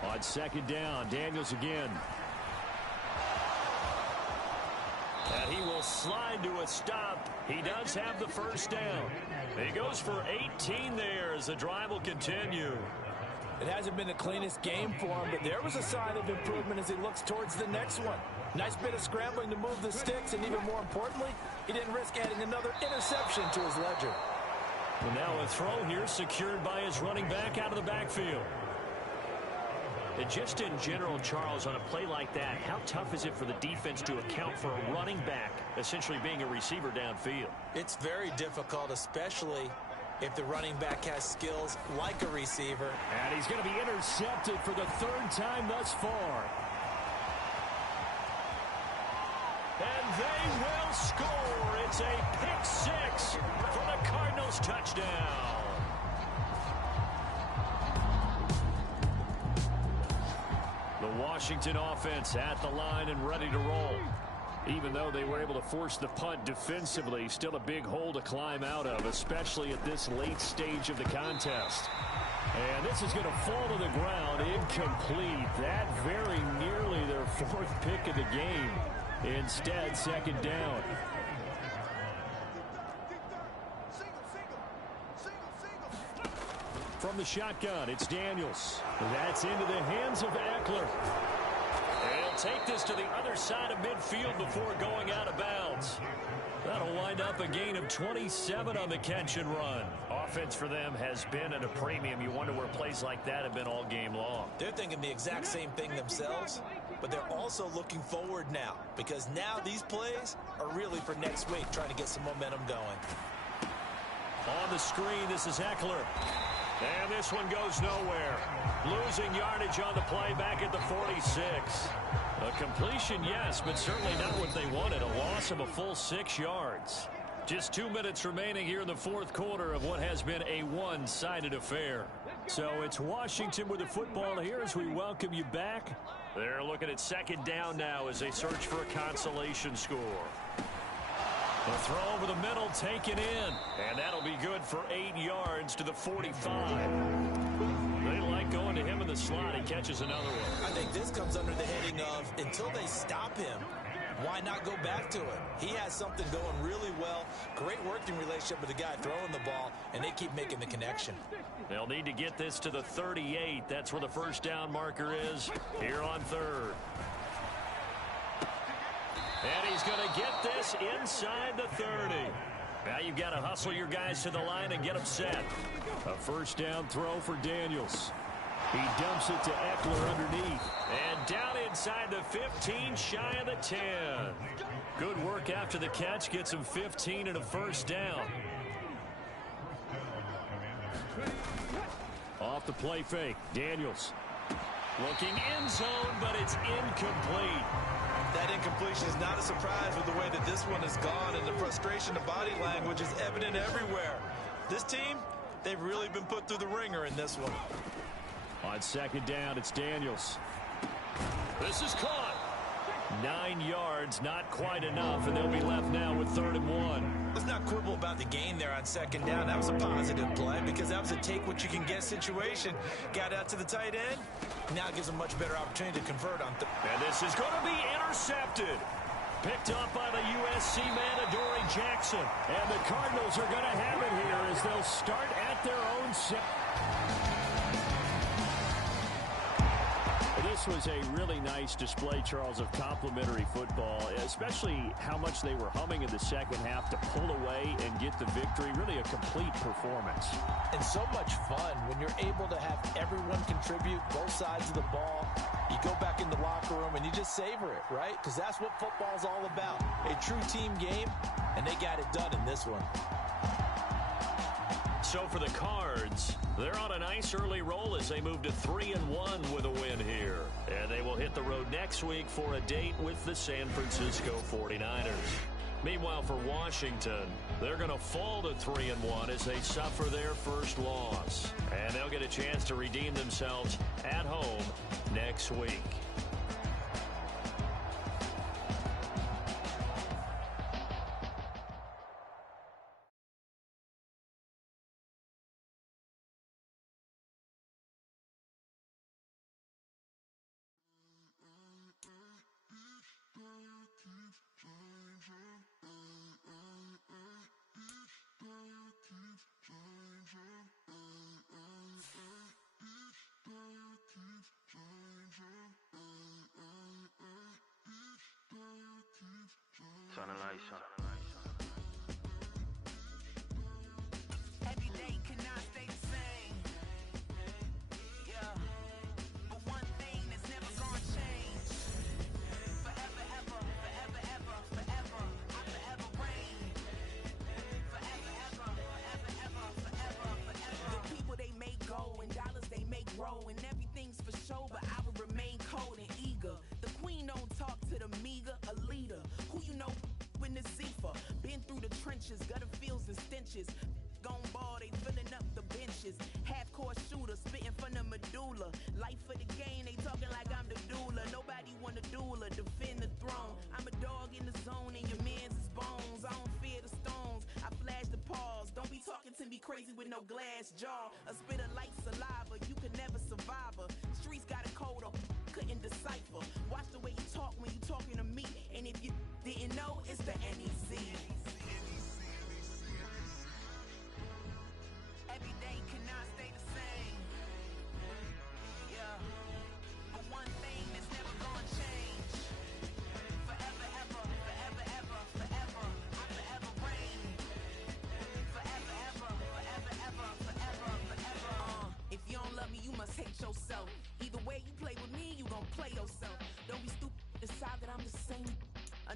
On 2nd down, Daniels again. And he will slide to a stop. He does have the 1st down. He goes for 18 there as the drive will continue. It hasn't been the cleanest game for him, but there was a sign of improvement as he looks towards the next one. Nice bit of scrambling to move the sticks, and even more importantly, he didn't risk adding another interception to his ledger. And now a throw here secured by his running back out of the backfield. And just in general, Charles, on a play like that, how tough is it for the defense to account for a running back essentially being a receiver downfield? It's very difficult, especially if the running back has skills like a receiver. And he's going to be intercepted for the 3rd time thus far. And they will score. It's a pick 6 for the Cardinals touchdown. The Washington offense at the line and ready to roll. Even though they were able to force the punt defensively, still a big hole to climb out of, especially at this late stage of the contest. And this is going to fall to the ground, incomplete. That very nearly their 4th pick of the game. Instead, 2nd down. From the shotgun, it's Daniels. That's into the hands of Eckler. They'll take this to the other side of midfield before going out of bounds. That'll wind up a gain of 27 on the catch and run. offense for them has been at a premium. You wonder where plays like that have been all game long. They're thinking the exact same thing themselves, but they're also looking forward now because now these plays are really for next week, trying to get some momentum going. On the screen, this is Eckler. And this one goes nowhere. Losing yardage on the play back at the 46. A completion, yes, but certainly not what they wanted. A loss of a full 6 yards. Just 2 minutes remaining here in the fourth quarter of what has been a one-sided affair. So it's Washington with the football here as we welcome you back. They're looking at second down now as they search for a consolation score. The throw over the middle taken in. And that'll be good for 8 yards to the 45. They like going to him in the slot. He catches another one. I think this comes under the heading of until they stop him, why not go back to it? He has something going really well. Great working relationship with the guy throwing the ball, and they keep making the connection. They'll need to get this to the 38. That's where the first down marker is here on third. And he's going to get this inside the 30. Now you've got to hustle your guys to the line and get them set. A first down throw for Daniels. He dumps it to Eckler underneath. And down inside the 15, shy of the 10. Good work after the catch. Gets him 15 and a first down. Off the play fake, Daniels. Looking end zone, but it's incomplete. That incompletion is not a surprise with the way that this one has gone, and the frustration, the body language is evident everywhere. This team, they've really been put through the ringer in this one. On second down, it's Daniels. This is caught. 9 yards, not quite enough, and they'll be left now with 3rd and 1. Let's not quibble about the gain there on second down. That was a positive play because that was a take-what-you-can-get situation. Got out to the tight end. Now gives them much better opportunity to convert on. And this is going to be intercepted. Picked up by the USC man, Adoree Jackson. And the Cardinals are going to have it here as they'll start at their own set. This was a really nice display, Charles, of complimentary football, especially how much they were humming in the second half to pull away and get the victory. Really a complete performance. And so much fun when you're able to have everyone contribute, both sides of the ball. You go back in the locker room and you just savor it, right? Because that's what football's all about. A true team game, and they got it done in this one. So for the Cards, they're on a nice early roll as they move to 3-1 with a win here. And they will hit the road next week for a date with the San Francisco 49ers. Meanwhile, for Washington, they're going to fall to 3-1 as they suffer their first loss. And they'll get a chance to redeem themselves at home next week. Every day cannot stay the same. Yeah. But one thing that's never gonna change. Forever, ever, forever, ever, forever. I forever reign. Forever, ever, forever, ever, forever, forever. The people they make go and dollars they make grow. And everything's for show, but I will remain cold and eager. The queen don't talk to the meager, a leader. Who you know in the Zephyr. Been through the trenches, gutter fields and stenches. Gone ball, they filling up the benches. Half-court shooter, spitting from the medulla. Life for the game, they talking like I'm the doula. Nobody want a doula, defend the throne. I'm a dog in the zone, and your man's is bones. I don't fear the stones, I flash the paws. Don't be talking to me crazy with no glass jaw. A spit of light saliva, you can never survive her. Streets got a code, couldn't decipher. Watch the way you talk when you talking to me. And if you didn't know, it's the NEC. Every day cannot stay the same. Yeah. But one thing that's never gonna change. Forever, ever, forever, ever, forever. I forever reign. Forever, ever, forever, ever,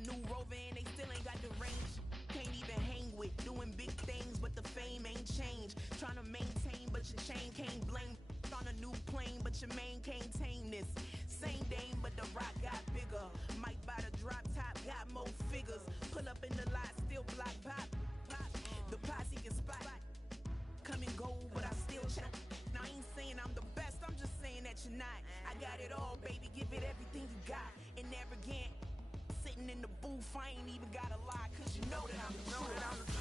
new Rover and they still ain't got the range. Can't even hang with, doing big things, but the fame ain't changed. Trying to maintain, but your chain can't blame. On a new plane, but your main can't tame this. Same dame, but the rock got bigger. Might buy the drop top, got more figures. Pull up in the lot, still block pop. The posse can spot. Come and go, but I still check. Now I ain't saying I'm the best, I'm just saying that you're not. I got it all, baby, give it everything you got. And arrogant, sitting in the booth, I ain't even gotta lie, cause you know that I'm the truth.